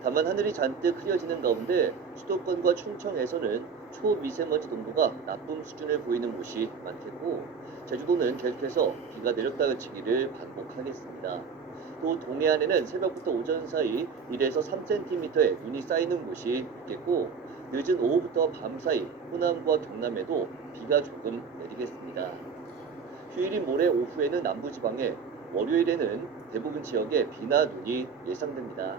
다만 하늘이 잔뜩 흐려지는 가운데 수도권과 충청에서는 초미세먼지 농도가 나쁨 수준을 보이는 곳이 많겠고 제주도는 계속해서 비가 내렸다 그치기를 반복하겠습니다. 또 동해안에는 새벽부터 오전 사이 1에서 3cm의 눈이 쌓이는 곳이 있겠고 늦은 오후부터 밤 사이 호남과 경남에도 비가 조금 내리겠습니다. 휴일인 모레 오후에는 남부지방에 월요일에는 대부분 지역에 비나 눈이 예상됩니다.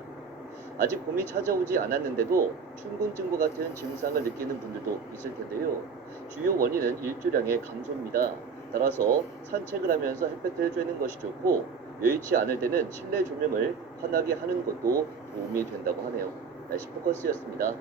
아직 봄이 찾아오지 않았는데도 춘곤증과 같은 증상을 느끼는 분들도 있을 텐데요. 주요 원인은 일조량의 감소입니다. 따라서 산책을 하면서 햇볕을 쬐는 것이 좋고 여의치 않을 때는 실내 조명을 환하게 하는 것도 도움이 된다고 하네요. 날씨 포커스였습니다.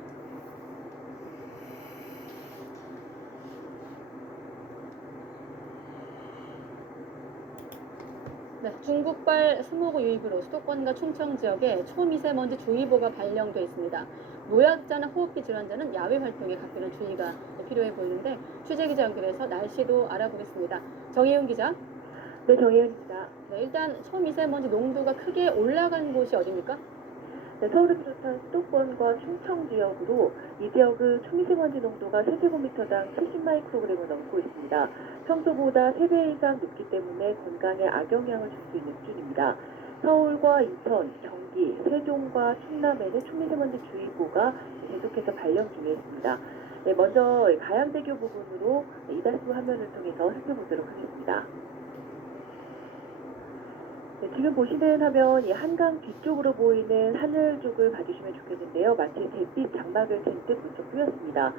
네, 중국발 스모그 유입으로 수도권과 충청 지역에 초미세먼지 주의보가 발령돼 있습니다. 노약자나 호흡기 질환자는 야외 활동에 각별한 주의가 필요해 보이는데 취재 기자 연결해서 날씨도 알아보겠습니다. 정혜윤 기자. 네, 정혜윤입니다. 네, 일단 초미세먼지 농도가 크게 올라간 곳이 어디입니까? 네, 서울을 비롯한 수도권과 충청 지역으로 이 지역은 초미세먼지 농도가 세제곱미터당 70마이크로그램을 넘고 있습니다. 평소보다 3배 이상 높기 때문에 건강에 악영향을 줄 수 있는 수준입니다. 서울과 인천, 경기, 세종과 충남에는 초미세먼지 주의보가 계속해서 발령 중에 있습니다. 네, 먼저 가양대교 부근으로 이다수 화면을 통해서 살펴보도록 하겠습니다. 네, 지금 보시는 화면 이 한강 뒤쪽으로 보이는 하늘 쪽을 봐주시면 좋겠는데요. 마치 잿빛 장막을 캔 듯 무척 뿌였습니다.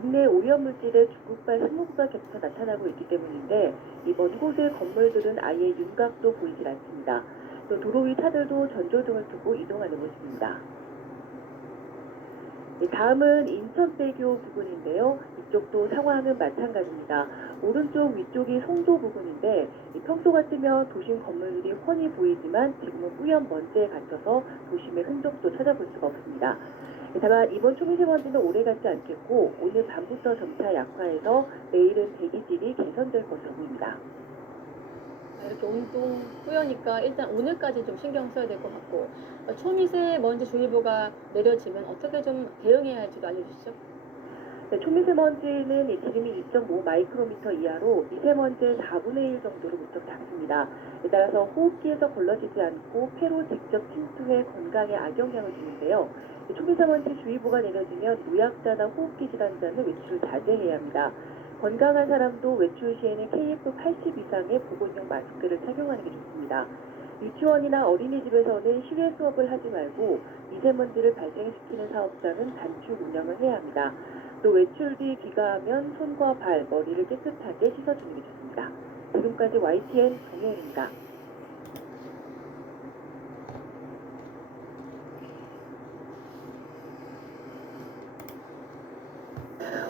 국내 오염물질의 중국발 스모그가 계속 나타나고 있기 때문인데 이번 곳의 건물들은 아예 윤곽도 보이질 않습니다. 또 도로 위 차들도 전조등을 켜고 이동하는 모습입니다. 네, 다음은 인천대교 부근인데요. 이쪽도 상황은 마찬가지입니다. 오른쪽 위쪽이 송도 부근인데 평소 같으면 도심 건물들이 훤히 보이지만 지금은 뿌연 먼지에 갇혀서 도심의 흔적도 찾아볼 수가 없습니다. 다만 이번 초미세먼지는 오래가지 않겠고 오늘 밤부터 점차 약화해서 내일은 대기질이 개선될 것으로 보입니다. 이렇게 온통 뿌여니까 일단 오늘까지 좀 신경 써야 될 것 같고 초미세먼지주의보가 내려지면 어떻게 좀 대응해야 할지도 알려주시죠. 네, 초미세먼지는 이 지름이 2.5 마이크로미터 이하로 미세먼지의 4분의 1 정도로 무척 작습니다. 따라서 호흡기에서 걸러지지 않고 폐로 직접 침투해 건강에 악영향을 주는데요. 초미세먼지 주의보가 내려지면 노약자나 호흡기 질환자는 외출을 자제해야 합니다. 건강한 사람도 외출 시에는 KF80 이상의 보건용 마스크를 착용하는 게 좋습니다. 유치원이나 어린이집에서는 실외 수업을 하지 말고 미세먼지를 발생시키는 사업장은 단축 운영을 해야 합니다. 또 외출 뒤 귀가하면 손과 발, 머리를 깨끗하게 씻어주는 게 좋습니다. 지금까지 YTN 정혜은입니다.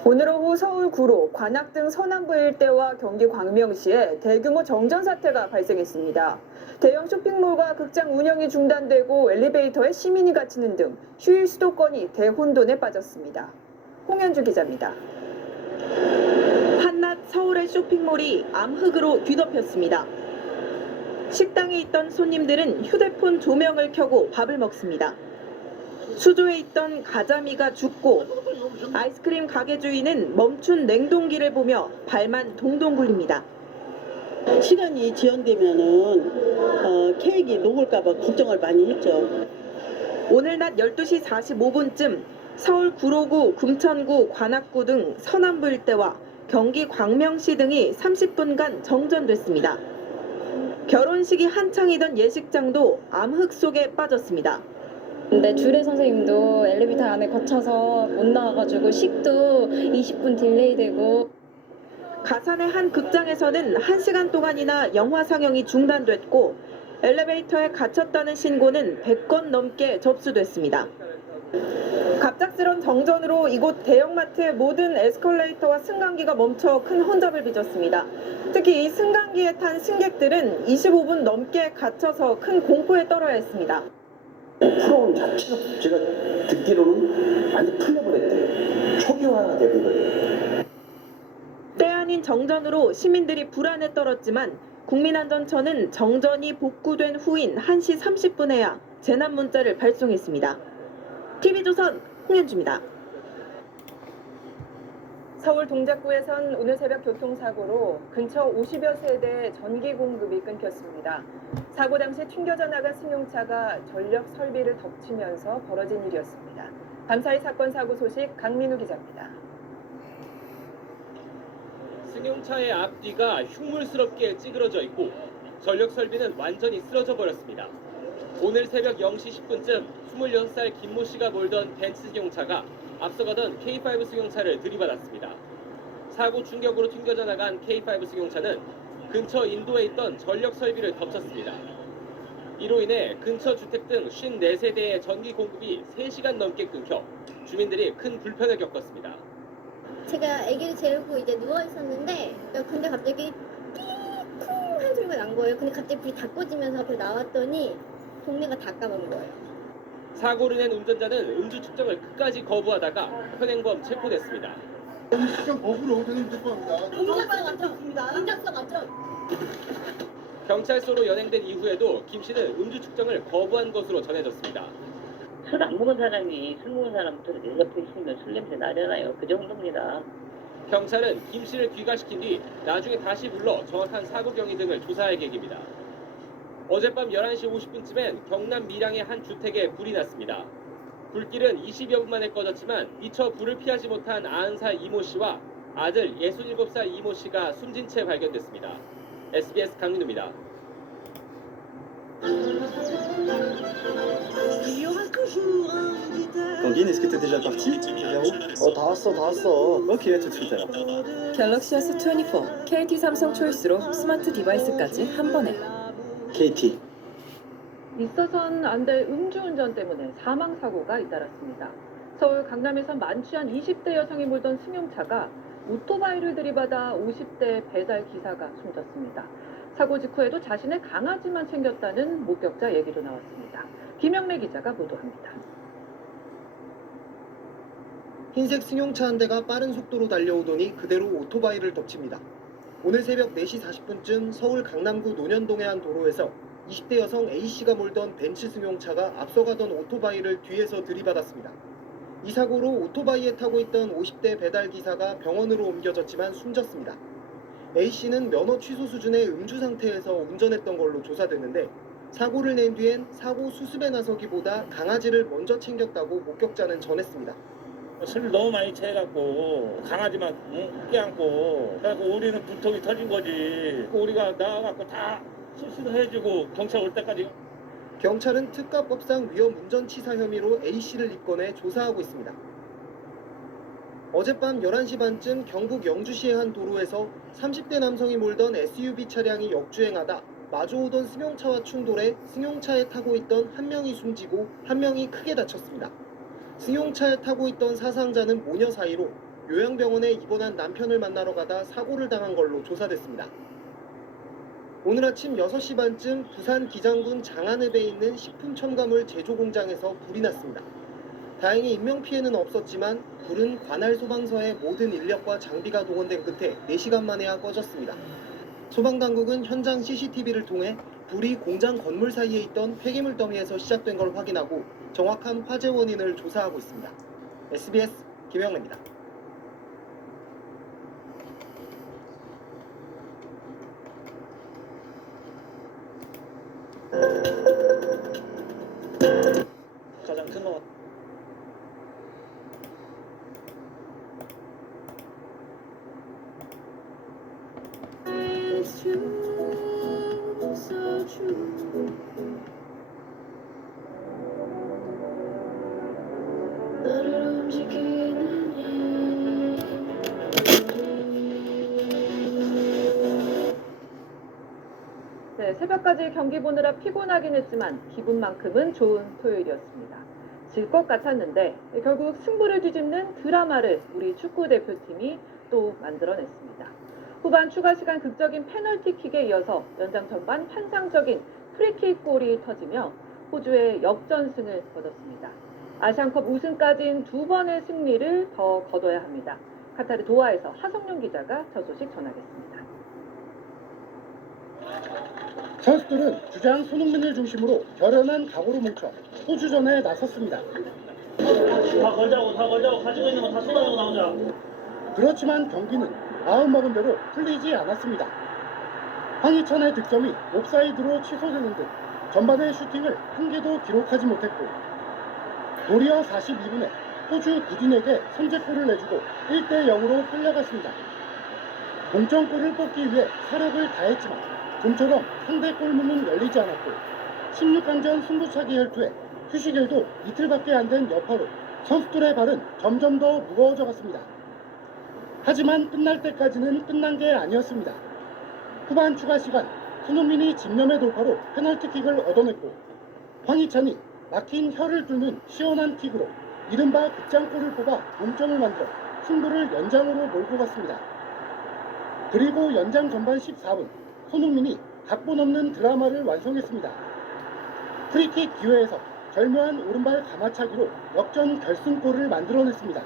오늘 오후 서울 구로, 관악 등 서남부 일대와 경기 광명시에 대규모 정전 사태가 발생했습니다. 대형 쇼핑몰과 극장 운영이 중단되고 엘리베이터에 시민이 갇히는 등 휴일 수도권이 대혼돈에 빠졌습니다. 홍현주 기자입니다. 한낮 서울의 쇼핑몰이 암흑으로 뒤덮였습니다. 식당에 있던 손님들은 휴대폰 조명을 켜고 밥을 먹습니다. 수조에 있던 가자미가 죽고 아이스크림 가게 주인은 멈춘 냉동기를 보며 발만 동동 굴립니다. 시간이 지연되면은 케이크 녹을까봐 걱정을 많이 했죠. 오늘 낮 12시 45분쯤 서울 구로구, 금천구, 관악구 등 서남부 일대와 경기 광명시 등이 30분간 정전됐습니다. 결혼식이 한창이던 예식장도 암흑 속에 빠졌습니다. 근데 주례 선생님도 엘리베이터 안에 거쳐서 못 나와가지고 식도 20분 딜레이되고 가산의 한 극장에서는 1시간 동안이나 영화 상영이 중단됐고 엘리베이터에 갇혔다는 신고는 100건 넘게 접수됐습니다. 갑작스런 정전으로 이곳 대형마트의 모든 에스컬레이터와 승강기가 멈춰 큰 혼잡을 빚었습니다. 특히 이 승강기에 탄 승객들은 25분 넘게 갇혀서 큰 공포에 떨어야 했습니다. 프로그램 자체가 제가 듣기로는 많이 풀려버렸대요. 초기화되고. 때 아닌 정전으로 시민들이 불안에 떨었지만 국민안전처는 정전이 복구된 후인 1시 30분에야 재난 문자를 발송했습니다. TV조선 홍현주입니다. 서울 동작구에선 오늘 새벽 교통사고로 근처 50여 세대의 전기 공급이 끊겼습니다. 사고 당시 튕겨져 나간 승용차가 전력 설비를 덮치면서 벌어진 일이었습니다. 밤사이 사건 사고 소식 강민우 기자입니다. 승용차의 앞뒤가 흉물스럽게 찌그러져 있고 전력 설비는 완전히 쓰러져 버렸습니다. 오늘 새벽 0시 10분쯤 26살 김모 씨가 몰던 벤츠 승용차가 앞서가던 K5 승용차를 들이받았습니다. 사고 충격으로 튕겨져 나간 K5 승용차는 근처 인도에 있던 전력 설비를 덮쳤습니다. 이로 인해 근처 주택 등 54세대의 전기 공급이 3시간 넘게 끊겨 주민들이 큰 불편을 겪었습니다. 제가 아기를 재우고 이제 누워 있었는데 근데 갑자기 띵쿵 한 소리가 난 거예요. 근데 갑자기 불이 다 꺼지면서 앞에 나왔더니 동네가 다 까만 거예요. 사고를 낸 운전자는 음주 측정을 끝까지 거부하다가 현행범 체포됐습니다. 음주 측정 거부로 저는 무조건입니다. 인적성 맞죠? 인적성 맞죠? 경찰서로 연행된 이후에도 김 씨는 음주 측정을 거부한 것으로 전해졌습니다. 술 안 먹은 사람이 술 먹은 사람부터 내 옆에 있으면 술 냄새 나잖아요. 그 정도입니다. 경찰은 김 씨를 귀가시킨 뒤 나중에 다시 불러 정확한 사고 경위 등을 조사할 계획입니다. 어젯밤 11시 50분쯤엔 경남 밀양의 한 주택에 불이 났습니다. 불길은 20여 분 만에 꺼졌지만 미처 불을 피하지 못한 90살 이모 씨와 아들 67살 이모 씨가 숨진 채 발견됐습니다. SBS 강민우입니다. Tanguy, est-ce que t'es déjà parti, Véro? 다 왔어. Ok, tout de suite alors. 갤럭시 S24, KT 삼성 초이스로 스마트 디바이스까지 한 번에. KT. 있어선 안 될 음주운전 때문에 사망사고가 잇따랐습니다. 서울 강남에서 만취한 20대 여성이 몰던 승용차가 오토바이를 들이받아 50대 배달 기사가 숨졌습니다. 사고 직후에도 자신의 강아지만 챙겼다는 목격자 얘기도 나왔습니다. 김영래 기자가 보도합니다. 흰색 승용차 한 대가 빠른 속도로 달려오더니 그대로 오토바이를 덮칩니다. 오늘 새벽 4시 40분쯤 서울 강남구 논현동의 한 도로에서 20대 여성 A씨가 몰던 벤츠 승용차가 앞서가던 오토바이를 뒤에서 들이받았습니다. 이 사고로 오토바이에 타고 있던 50대 배달기사가 병원으로 옮겨졌지만 숨졌습니다. A씨는 면허 취소 수준의 음주 상태에서 운전했던 걸로 조사됐는데 사고를 낸 뒤엔 사고 수습에 나서기보다 강아지를 먼저 챙겼다고 목격자는 전했습니다. 술 너무 많이 취해갖고 강아지만 껴안고 그래갖고 우리는 분통이 터진 거지. 우리가 나와갖고 다 수시도 해주고 경찰 올 때까지. 경찰은 특가법상 위험 운전치사 혐의로 A씨를 입건해 조사하고 있습니다. 어젯밤 11시 반쯤 경북 영주시의 한 도로에서 30대 남성이 몰던 SUV 차량이 역주행하다 마주오던 승용차와 충돌해 승용차에 타고 있던 한 명이 숨지고 한 명이 크게 다쳤습니다. 승용차에 타고 있던 사상자는 모녀 사이로 요양병원에 입원한 남편을 만나러 가다 사고를 당한 걸로 조사됐습니다. 오늘 아침 6시 반쯤 부산 기장군 장안읍에 있는 식품 첨가물 제조 공장에서 불이 났습니다. 다행히 인명피해는 없었지만 불은 관할 소방서의 모든 인력과 장비가 동원된 끝에 4시간 만에야 꺼졌습니다. 소방당국은 현장 CCTV를 통해 불이 공장 건물 사이에 있던 폐기물 더미에서 시작된 걸 확인하고 정확한 화재 원인을 조사하고 있습니다. SBS 김영래입니다. 가장 큰 거. 네, 새벽까지 경기 보느라 피곤하긴 했지만 기분만큼은 좋은 토요일이었습니다. 질 것 같았는데 결국 승부를 뒤집는 드라마를 우리 축구 대표팀이 또 만들어냈습니다. 후반 추가 시간 극적인 페널티킥에 이어서 연장 전반 환상적인 프리킥 골이 터지며 호주의 역전승을 거뒀습니다. 아시안컵 우승까지인 2번의 승리를 더 거둬야 합니다. 카타르 도하에서 하성룡 기자가 저 소식 전하겠습니다. 선수들은 주장 손흥민을 중심으로 결연한 각오로 뭉쳐 호주전에 나섰습니다. 다 걸자고 가지고 있는 거 다 쏟아내고 나오자. 그렇지만 경기는 마음먹은 대로 풀리지 않았습니다. 황희찬의 득점이 옵사이드로 취소되는 등 전반의 슈팅을 한 개도 기록하지 못했고 도리어 42분에 호주 구딘에게 선제골을 내주고 1대0으로 끌려갔습니다. 동점골을 뽑기 위해 사력을 다했지만 좀처럼 상대 골문은 열리지 않았고 16강전 승부차기 혈투에 휴식일도 이틀밖에 안 된 여파로 선수들의 발은 점점 더 무거워져 갔습니다. 하지만 끝날 때까지는 끝난 게 아니었습니다. 후반 추가 시간 손흥민이 집념의 돌파로 페널티킥을 얻어냈고 황희찬이 막힌 혀를 뚫는 시원한 킥으로 이른바 극장골을 뽑아 동점을 만들어 승부를 연장으로 몰고 갔습니다. 그리고 연장 전반 14분 손흥민이 각본 없는 드라마를 완성했습니다. 프리킥 기회에서 절묘한 오른발 가마차기로 역전 결승골을 만들어냈습니다.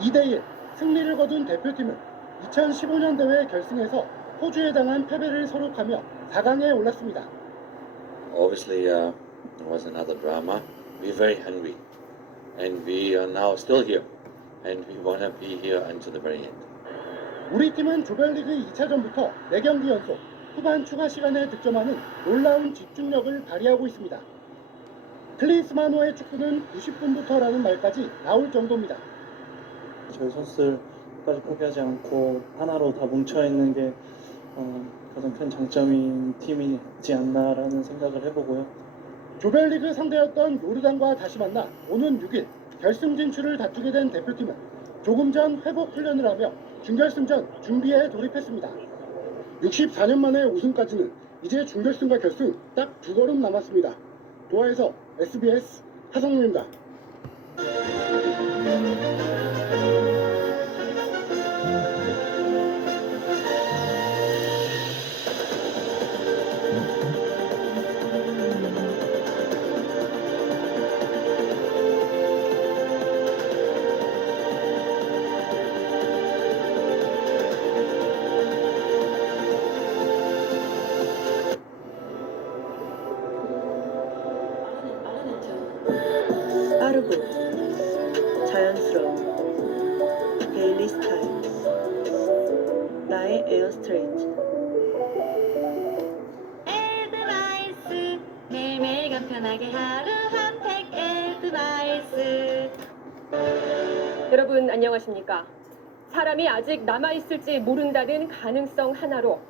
2대1 승리를 거둔 대표팀은 2015년 대회 결승에서 호주에 당한 패배를 서력하며 4강에 올랐습니다. Obviously, it was another drama. We're very hungry, and we are now still here, and we want to be here until the very end. 우리 팀은 조별리그 2차전부터 4경기 연속 후반 추가 시간에 득점하는 놀라운 집중력을 발휘하고 있습니다. 클린스만호의 축구는 90분부터라는 말까지 나올 정도입니다. 저희 선수들 끝까지 포기하지 않고 하나로 다 뭉쳐있는 게 가장 큰 장점인 팀이지 않나라는 생각을 해보고요. 조별리그 상대였던 요르단과 다시 만나 오는 6일 결승 진출을 다투게 된 대표팀은 조금 전 회복 훈련을 하며 준결승전 준비에 돌입했습니다. 64년 만의 우승까지는 이제 준결승과 결승 딱 2걸음 남았습니다. 도하에서 SBS 하성룡입니다. 자연스러운 데일리 스타일. 나의 에어스트레이트. 에드바이스 매일매일 간편하게 하루 한 팩 에드바이스. 여러분 안녕하십니까? 사람이 아직 남아있을지 모른다는 가능성 하나로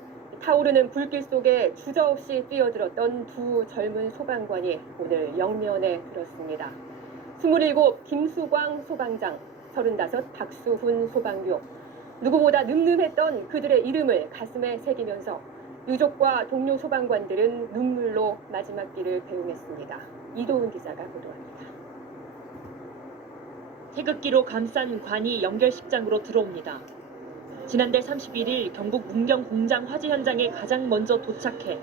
타오르는 불길 속에 주저없이 뛰어들었던 두 젊은 소방관이 오늘 영면에 들었습니다. 27 김수광 소방장, 35 박수훈 소방교. 누구보다 늠름했던 그들의 이름을 가슴에 새기면서 유족과 동료 소방관들은 눈물로 마지막 길을 배웅했습니다. 이도훈 기자가 보도합니다. 태극기로 감싼 관이 연결식장으로 들어옵니다. 지난달 31일 경북 문경 공장 화재 현장에 가장 먼저 도착해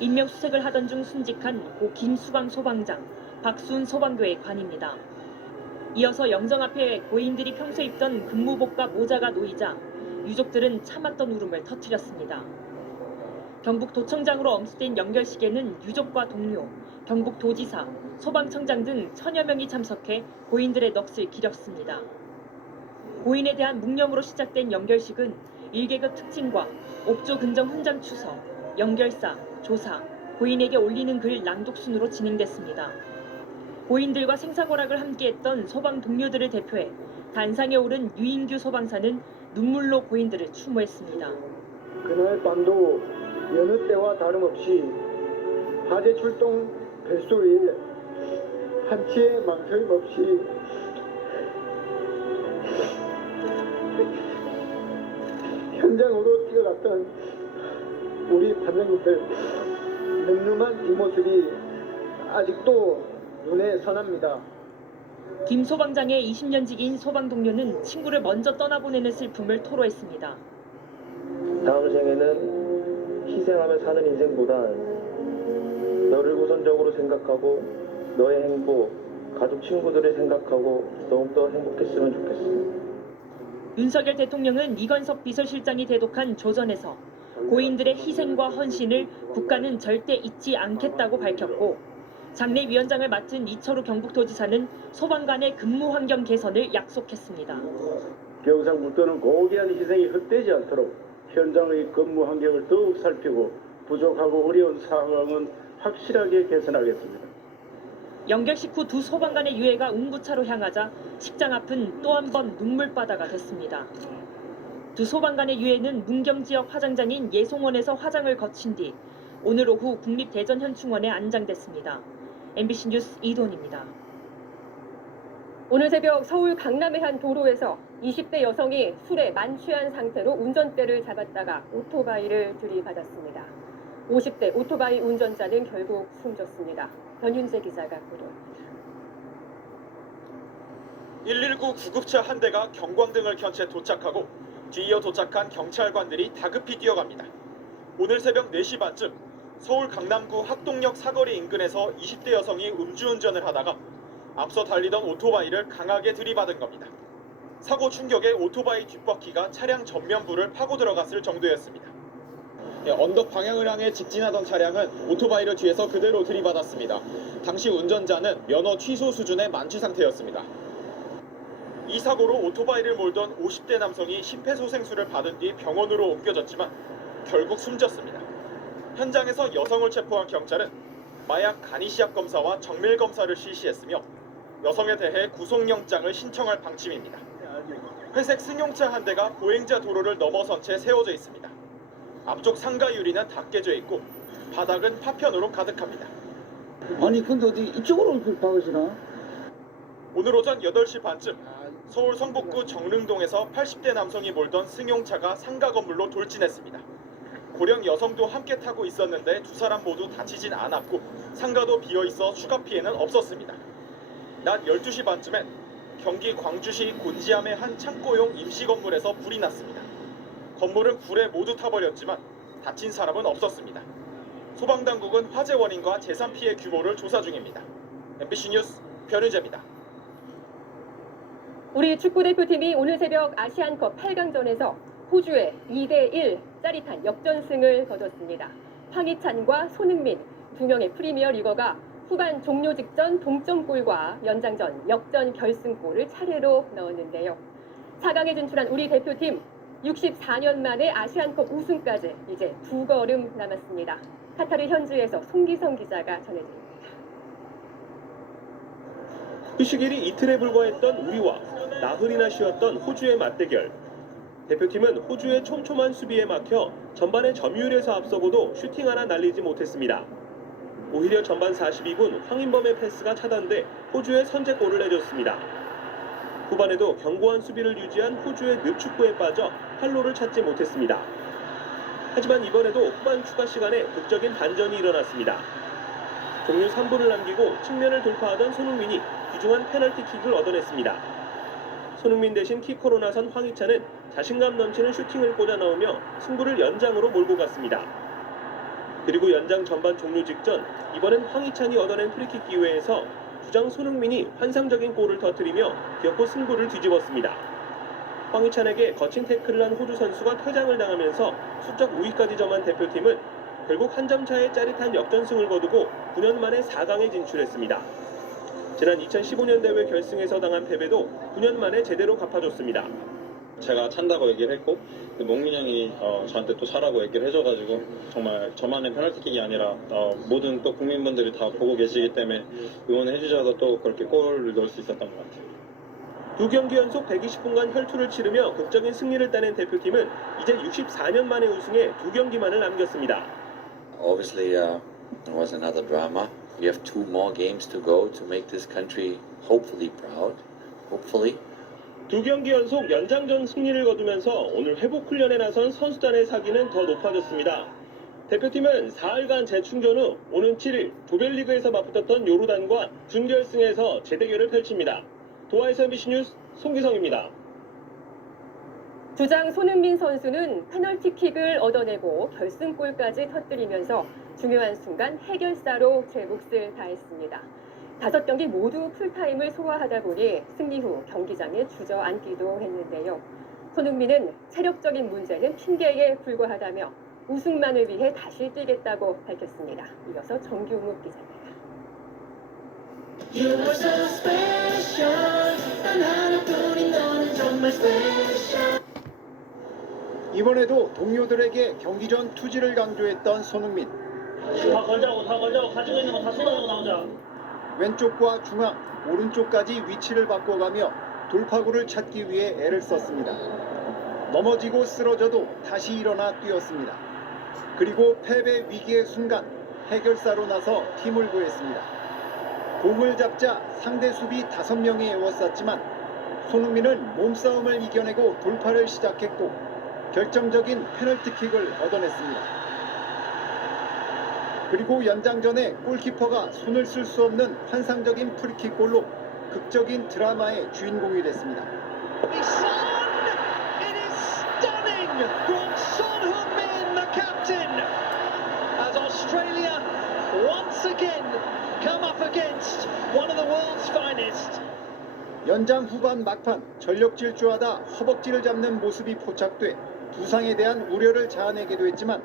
인명수색을 하던 중 순직한 고 김수광 소방장, 박수훈 소방교의 관입니다. 이어서 영정 앞에 고인들이 평소 입던 근무복과 모자가 놓이자 유족들은 참았던 울음을 터뜨렸습니다. 경북도청장으로 엄수된 연결식에는 유족과 동료, 경북도지사, 소방청장 등 1000여 명이 참석해 고인들의 넋을 기렸습니다. 고인에 대한 묵념으로 시작된 연결식은 1계급 특징과 옥조 근정 훈장 추서, 연결사, 조사, 고인에게 올리는 글 낭독 순으로 진행됐습니다. 고인들과 생사고락을 함께했던 소방 동료들을 대표해 단상에 오른 유인규 소방사는 눈물로 고인들을 추모했습니다. 그날 밤도 여느 때와 다름없이 화재 출동 벨소리에 한치의 망설임 없이 현장으로 뛰어갔던 우리 반장님들 늠름한 뒷모습이 아직도 눈에 선합니다. 김 소방장의 20년 지기인 소방 동료는 친구를 먼저 떠나보내는 슬픔을 토로했습니다. 다음 생에는 희생하며 사는 인생보다 너를 우선적으로 생각하고 너의 행복, 가족 친구들을 생각하고 더욱더 행복했으면 좋겠어. 윤석열 대통령은 이건석 비서실장이 대독한 조전에서 고인들의 희생과 헌신을 국가는 절대 잊지 않겠다고 밝혔고, 장례위원장을 맡은 이철우 경북도지사는 소방관의 근무 환경 개선을 약속했습니다. 경상북도는 고귀한 희생이 헛되지 않도록 현장의 근무 환경을 더욱 살피고 부족하고 어려운 상황은 확실하게 개선하겠습니다. 연결식 후 두 소방관의 유해가 운구차로 향하자 식장 앞은 또 한 번 눈물바다가 됐습니다. 두 소방관의 유해는 문경 지역 화장장인 예송원에서 화장을 거친 뒤 오늘 오후 국립대전현충원에 안장됐습니다. MBC 뉴스 이돈입니다. 오늘 새벽 서울 강남의 한 도로에서 20대 여성이 술에 만취한 상태로 운전대를 잡았다가 오토바이를 들이받았습니다. 50대 오토바이 운전자는 결국 숨졌습니다. 변윤재 기자가 보도합니다. 119 구급차 한 대가 경광등을 켠 채 도착하고 뒤이어 도착한 경찰관들이 다급히 뛰어갑니다. 오늘 새벽 4시 반쯤 서울 강남구 학동역 사거리 인근에서 20대 여성이 음주운전을 하다가 앞서 달리던 오토바이를 강하게 들이받은 겁니다. 사고 충격에 오토바이 뒷바퀴가 차량 전면부를 파고 들어갔을 정도였습니다. 언덕 방향을 향해 직진하던 차량은 오토바이를 뒤에서 그대로 들이받았습니다. 당시 운전자는 면허 취소 수준의 만취 상태였습니다. 이 사고로 오토바이를 몰던 50대 남성이 심폐소생술을 받은 뒤 병원으로 옮겨졌지만 결국 숨졌습니다. 현장에서 여성을 체포한 경찰은 마약 간이시약 검사와 정밀 검사를 실시했으며 여성에 대해 구속영장을 신청할 방침입니다. 회색 승용차 한 대가 보행자 도로를 넘어선 채 세워져 있습니다. 앞쪽 상가 유리는 다 깨져 있고 바닥은 파편으로 가득합니다. 아니 근데 어디 이쪽으로 박으시나? 오늘 오전 8시 반쯤 서울 성북구 정릉동에서 80대 남성이 몰던 승용차가 상가 건물로 돌진했습니다. 고령 여성도 함께 타고 있었는데 두 사람 모두 다치진 않았고 상가도 비어있어 추가 피해는 없었습니다. 낮 12시 반쯤엔 경기 광주시 곤지암의 한 창고용 임시 건물에서 불이 났습니다. 건물은 불에 모두 타버렸지만 다친 사람은 없었습니다. 소방당국은 화재 원인과 재산 피해 규모를 조사 중입니다. MBC 뉴스 변윤재입니다. 우리 축구대표팀이 오늘 새벽 아시안컵 8강전에서 호주에 2대1 짜릿한 역전승을 거뒀습니다. 황희찬과 손흥민 두 명의 프리미어 리거가 후반 종료 직전 동점골과 연장전, 역전 결승골을 차례로 넣었는데요. 4강에 진출한 우리 대표팀 64년 만에 아시안컵 우승까지 이제 2걸음 남았습니다. 카타르 현지에서 송기성 기자가 전해드립니다. 휴식일이 이틀에 불과했던 우리와 나흘이나 쉬었던 호주의 맞대결. 대표팀은 호주의 촘촘한 수비에 막혀 전반에 점유율에서 앞서고도 슈팅 하나 날리지 못했습니다. 오히려 전반 42분 황인범의 패스가 차단돼 호주의 선제골을 내줬습니다. 후반에도 견고한 수비를 유지한 호주의 늪축구에 빠져 활로를 찾지 못했습니다. 하지만 이번에도 후반 추가 시간에 극적인 반전이 일어났습니다. 종료 3분을 남기고 측면을 돌파하던 손흥민이 귀중한 페널티킥을 얻어냈습니다. 손흥민 대신 키커로 나선 황희찬은 자신감 넘치는 슈팅을 꽂아 넣으며 승부를 연장으로 몰고 갔습니다. 그리고 연장 전반 종료 직전 이번엔 황희찬이 얻어낸 프리킥 기회에서 주장 손흥민이 환상적인 골을 터뜨리며 기어코 승부를 뒤집었습니다. 황희찬에게 거친 태클을 한 호주 선수가 퇴장을 당하면서 수적 우위까지 점한 대표팀은 결국 한 점 차의 짜릿한 역전승을 거두고 9년 만에 4강에 진출했습니다. 지난 2015년 대회 결승에서 당한 패배도 9년 만에 제대로 갚아줬습니다. 제가 찬다고 얘기를 했고 몽민 형이 저한테 또 차라고 얘기를 해줘가지고 정말 저만의 페널티킥이 아니라 모든 또 국민분들이 다 보고 계시기 때문에 응원해 주셔서 또 그렇게 골을 넣을 수 있었던 것 같아요. 2경기 연속 120분간 혈투를 치르며 극적인 승리를 따낸 대표팀은 이제 64년 만에 우승에 2경기만을 남겼습니다. Obviously, it was another drama. We have 2 more games to go to make this country hopefully proud. Hopefully. 2경기 연속 연장전 승리를 거두면서 오늘 회복 훈련에 나선 선수단의 사기는 더 높아졌습니다. 대표팀은 4일간 재충전 후 오는 7일 조별리그에서 맞붙었던 요르단과 준결승에서 재대결을 펼칩니다. 도하에서 MBC 뉴스 송기성입니다. 주장 손흥민 선수는 페널티킥을 얻어내고 결승골까지 터뜨리면서 중요한 순간 해결사로 제 몫을 다했습니다. 5경기 모두 풀타임을 소화하다 보니 승리 후 경기장에 주저앉기도 했는데요. 손흥민은 체력적인 문제는 핑계에 불과하다며 우승만을 위해 다시 뛰겠다고 밝혔습니다. 이어서 정규웅 기자입니다. You are so special. 난 하나뿐인 너는 정말 special. 이번에도 동료들에게 경기 전 투지를 강조했던 손흥민. 다 걸자고 가지고 있는 거 다 쏟아내고 나오자. 왼쪽과 중앙, 오른쪽까지 위치를 바꿔가며 돌파구를 찾기 위해 애를 썼습니다. 넘어지고 쓰러져도 다시 일어나 뛰었습니다. 그리고 패배 위기의 순간 해결사로 나서 팀을 구했습니다. 공을 잡자 상대 수비 5명이 에워쌌지만 손흥민은 몸싸움을 이겨내고 돌파를 시작했고 결정적인 페널티킥을 얻어냈습니다. 그리고 연장전에 골키퍼가 손을 쓸 수 없는 환상적인 프리킥골로 극적인 드라마의 주인공이 됐습니다. 연장 후반 막판 전력 질주하다 허벅지를 잡는 모습이 포착돼 부상에 대한 우려를 자아내기도 했지만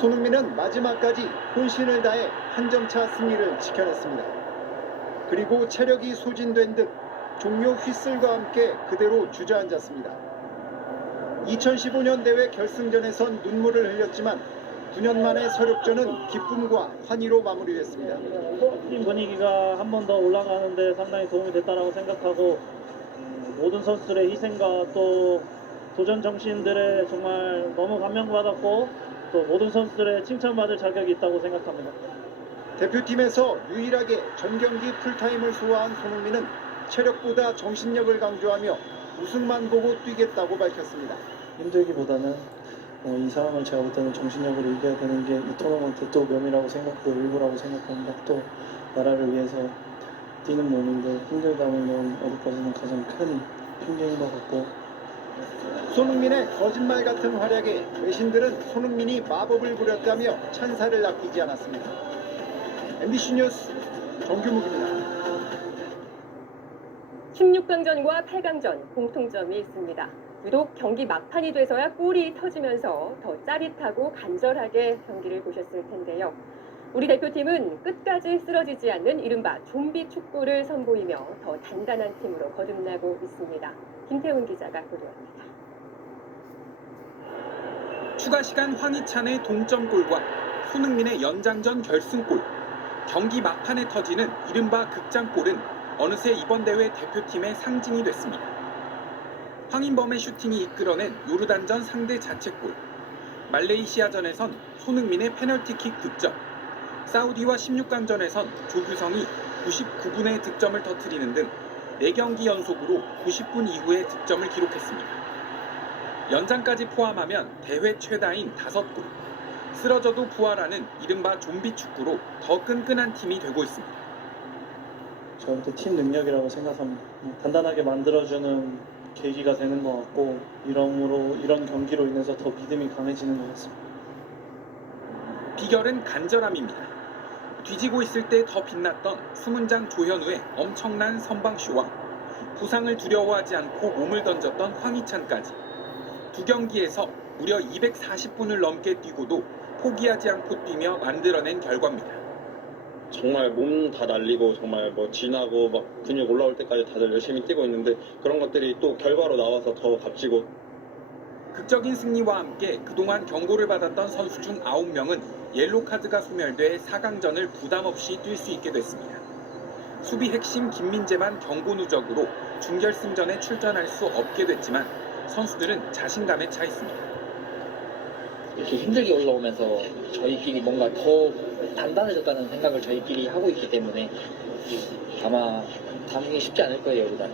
손흥민은 마지막까지 혼신을 다해 한 점 차 승리를 지켜냈습니다. 그리고 체력이 소진된 듯 종료 휘슬과 함께 그대로 주저앉았습니다. 2015년 대회 결승전에선 눈물을 흘렸지만 9년 만의 서력전은 기쁨과 환희로 마무리됐습니다. 팀 분위기가 한 번 더 올라가는데 상당히 도움이 됐다고 생각하고 모든 선수들의 희생과 또 도전 정신들에 정말 너무 감명받았고 또 모든 선수들의 칭찬받을 자격이 있다고 생각합니다. 대표팀에서 유일하게 전 경기 풀타임을 소화한 손흥민은 체력보다 정신력을 강조하며 우승만 보고 뛰겠다고 밝혔습니다. 힘들기보다는 이 상황을 제가 볼 때는 정신력으로 이겨야 되는 게 이 토너먼트 또 묘미라고 생각하고 일부라고 생각합니다. 또 나라를 위해서 뛰는 몸인데 힘들다는 건 어디까지나 가장 큰 핑계인 것 같고 손흥민의 거짓말 같은 활약에 외신들은 손흥민이 마법을 부렸다며 찬사를 아끼지 않았습니다. MBC 뉴스 정규묵입니다. 16강전과 8강전 공통점이 있습니다. 유독 경기 막판이 돼서야 골이 터지면서 더 짜릿하고 간절하게 경기를 보셨을 텐데요. 우리 대표팀은 끝까지 쓰러지지 않는 이른바 좀비 축구를 선보이며 더 단단한 팀으로 거듭나고 있습니다. 김태훈 기자가 보도합니다. 추가 시간 황희찬의 동점골과 손흥민의 연장전 결승골, 경기 막판에 터지는 이른바 극장골은 어느새 이번 대회 대표팀의 상징이 됐습니다. 황인범의 슈팅이 이끌어낸 요르단전 상대 자책골, 말레이시아전에선 손흥민의 페널티킥 득점, 사우디와 16강전에선 조규성이 99분에 득점을 터뜨리는 등 4경기 연속으로 90분 이후에 득점을 기록했습니다. 연장까지 포함하면 대회 최다인 5골, 쓰러져도 부활하는 이른바 좀비 축구로 더 끈끈한 팀이 되고 있습니다. 저한테 팀 능력이라고 생각합니다. 단단하게 만들어주는 계기가 되는 것 같고 이런 경기로 인해서 더 믿음이 강해지는 것 같습니다. 비결은 간절함입니다. 뒤지고 있을 때 더 빛났던 수문장 조현우의 엄청난 선방쇼와 부상을 두려워하지 않고 몸을 던졌던 황희찬까지 두 경기에서 무려 240분을 넘게 뛰고도 포기하지 않고 뛰며 만들어낸 결과입니다. 정말 몸 다 날리고 정말 뭐 지나고 막 근육 올라올 때까지 다들 열심히 뛰고 있는데 그런 것들이 또 결과로 나와서 더 값지고 극적인 승리와 함께 그동안 경고를 받았던 선수 중 9명은 옐로 카드가 소멸돼 4강전을 부담 없이 뛸 수 있게 됐습니다. 수비 핵심 김민재만 경고 누적으로 준결승전에 출전할 수 없게 됐지만 선수들은 자신감에 차 있습니다. 이렇게 힘들게 올라오면서 저희끼리 뭔가 더 단단해졌다는 생각을 저희끼리 하고 있기 때문에 아마 다음이 쉽지 않을 거예요, 일단.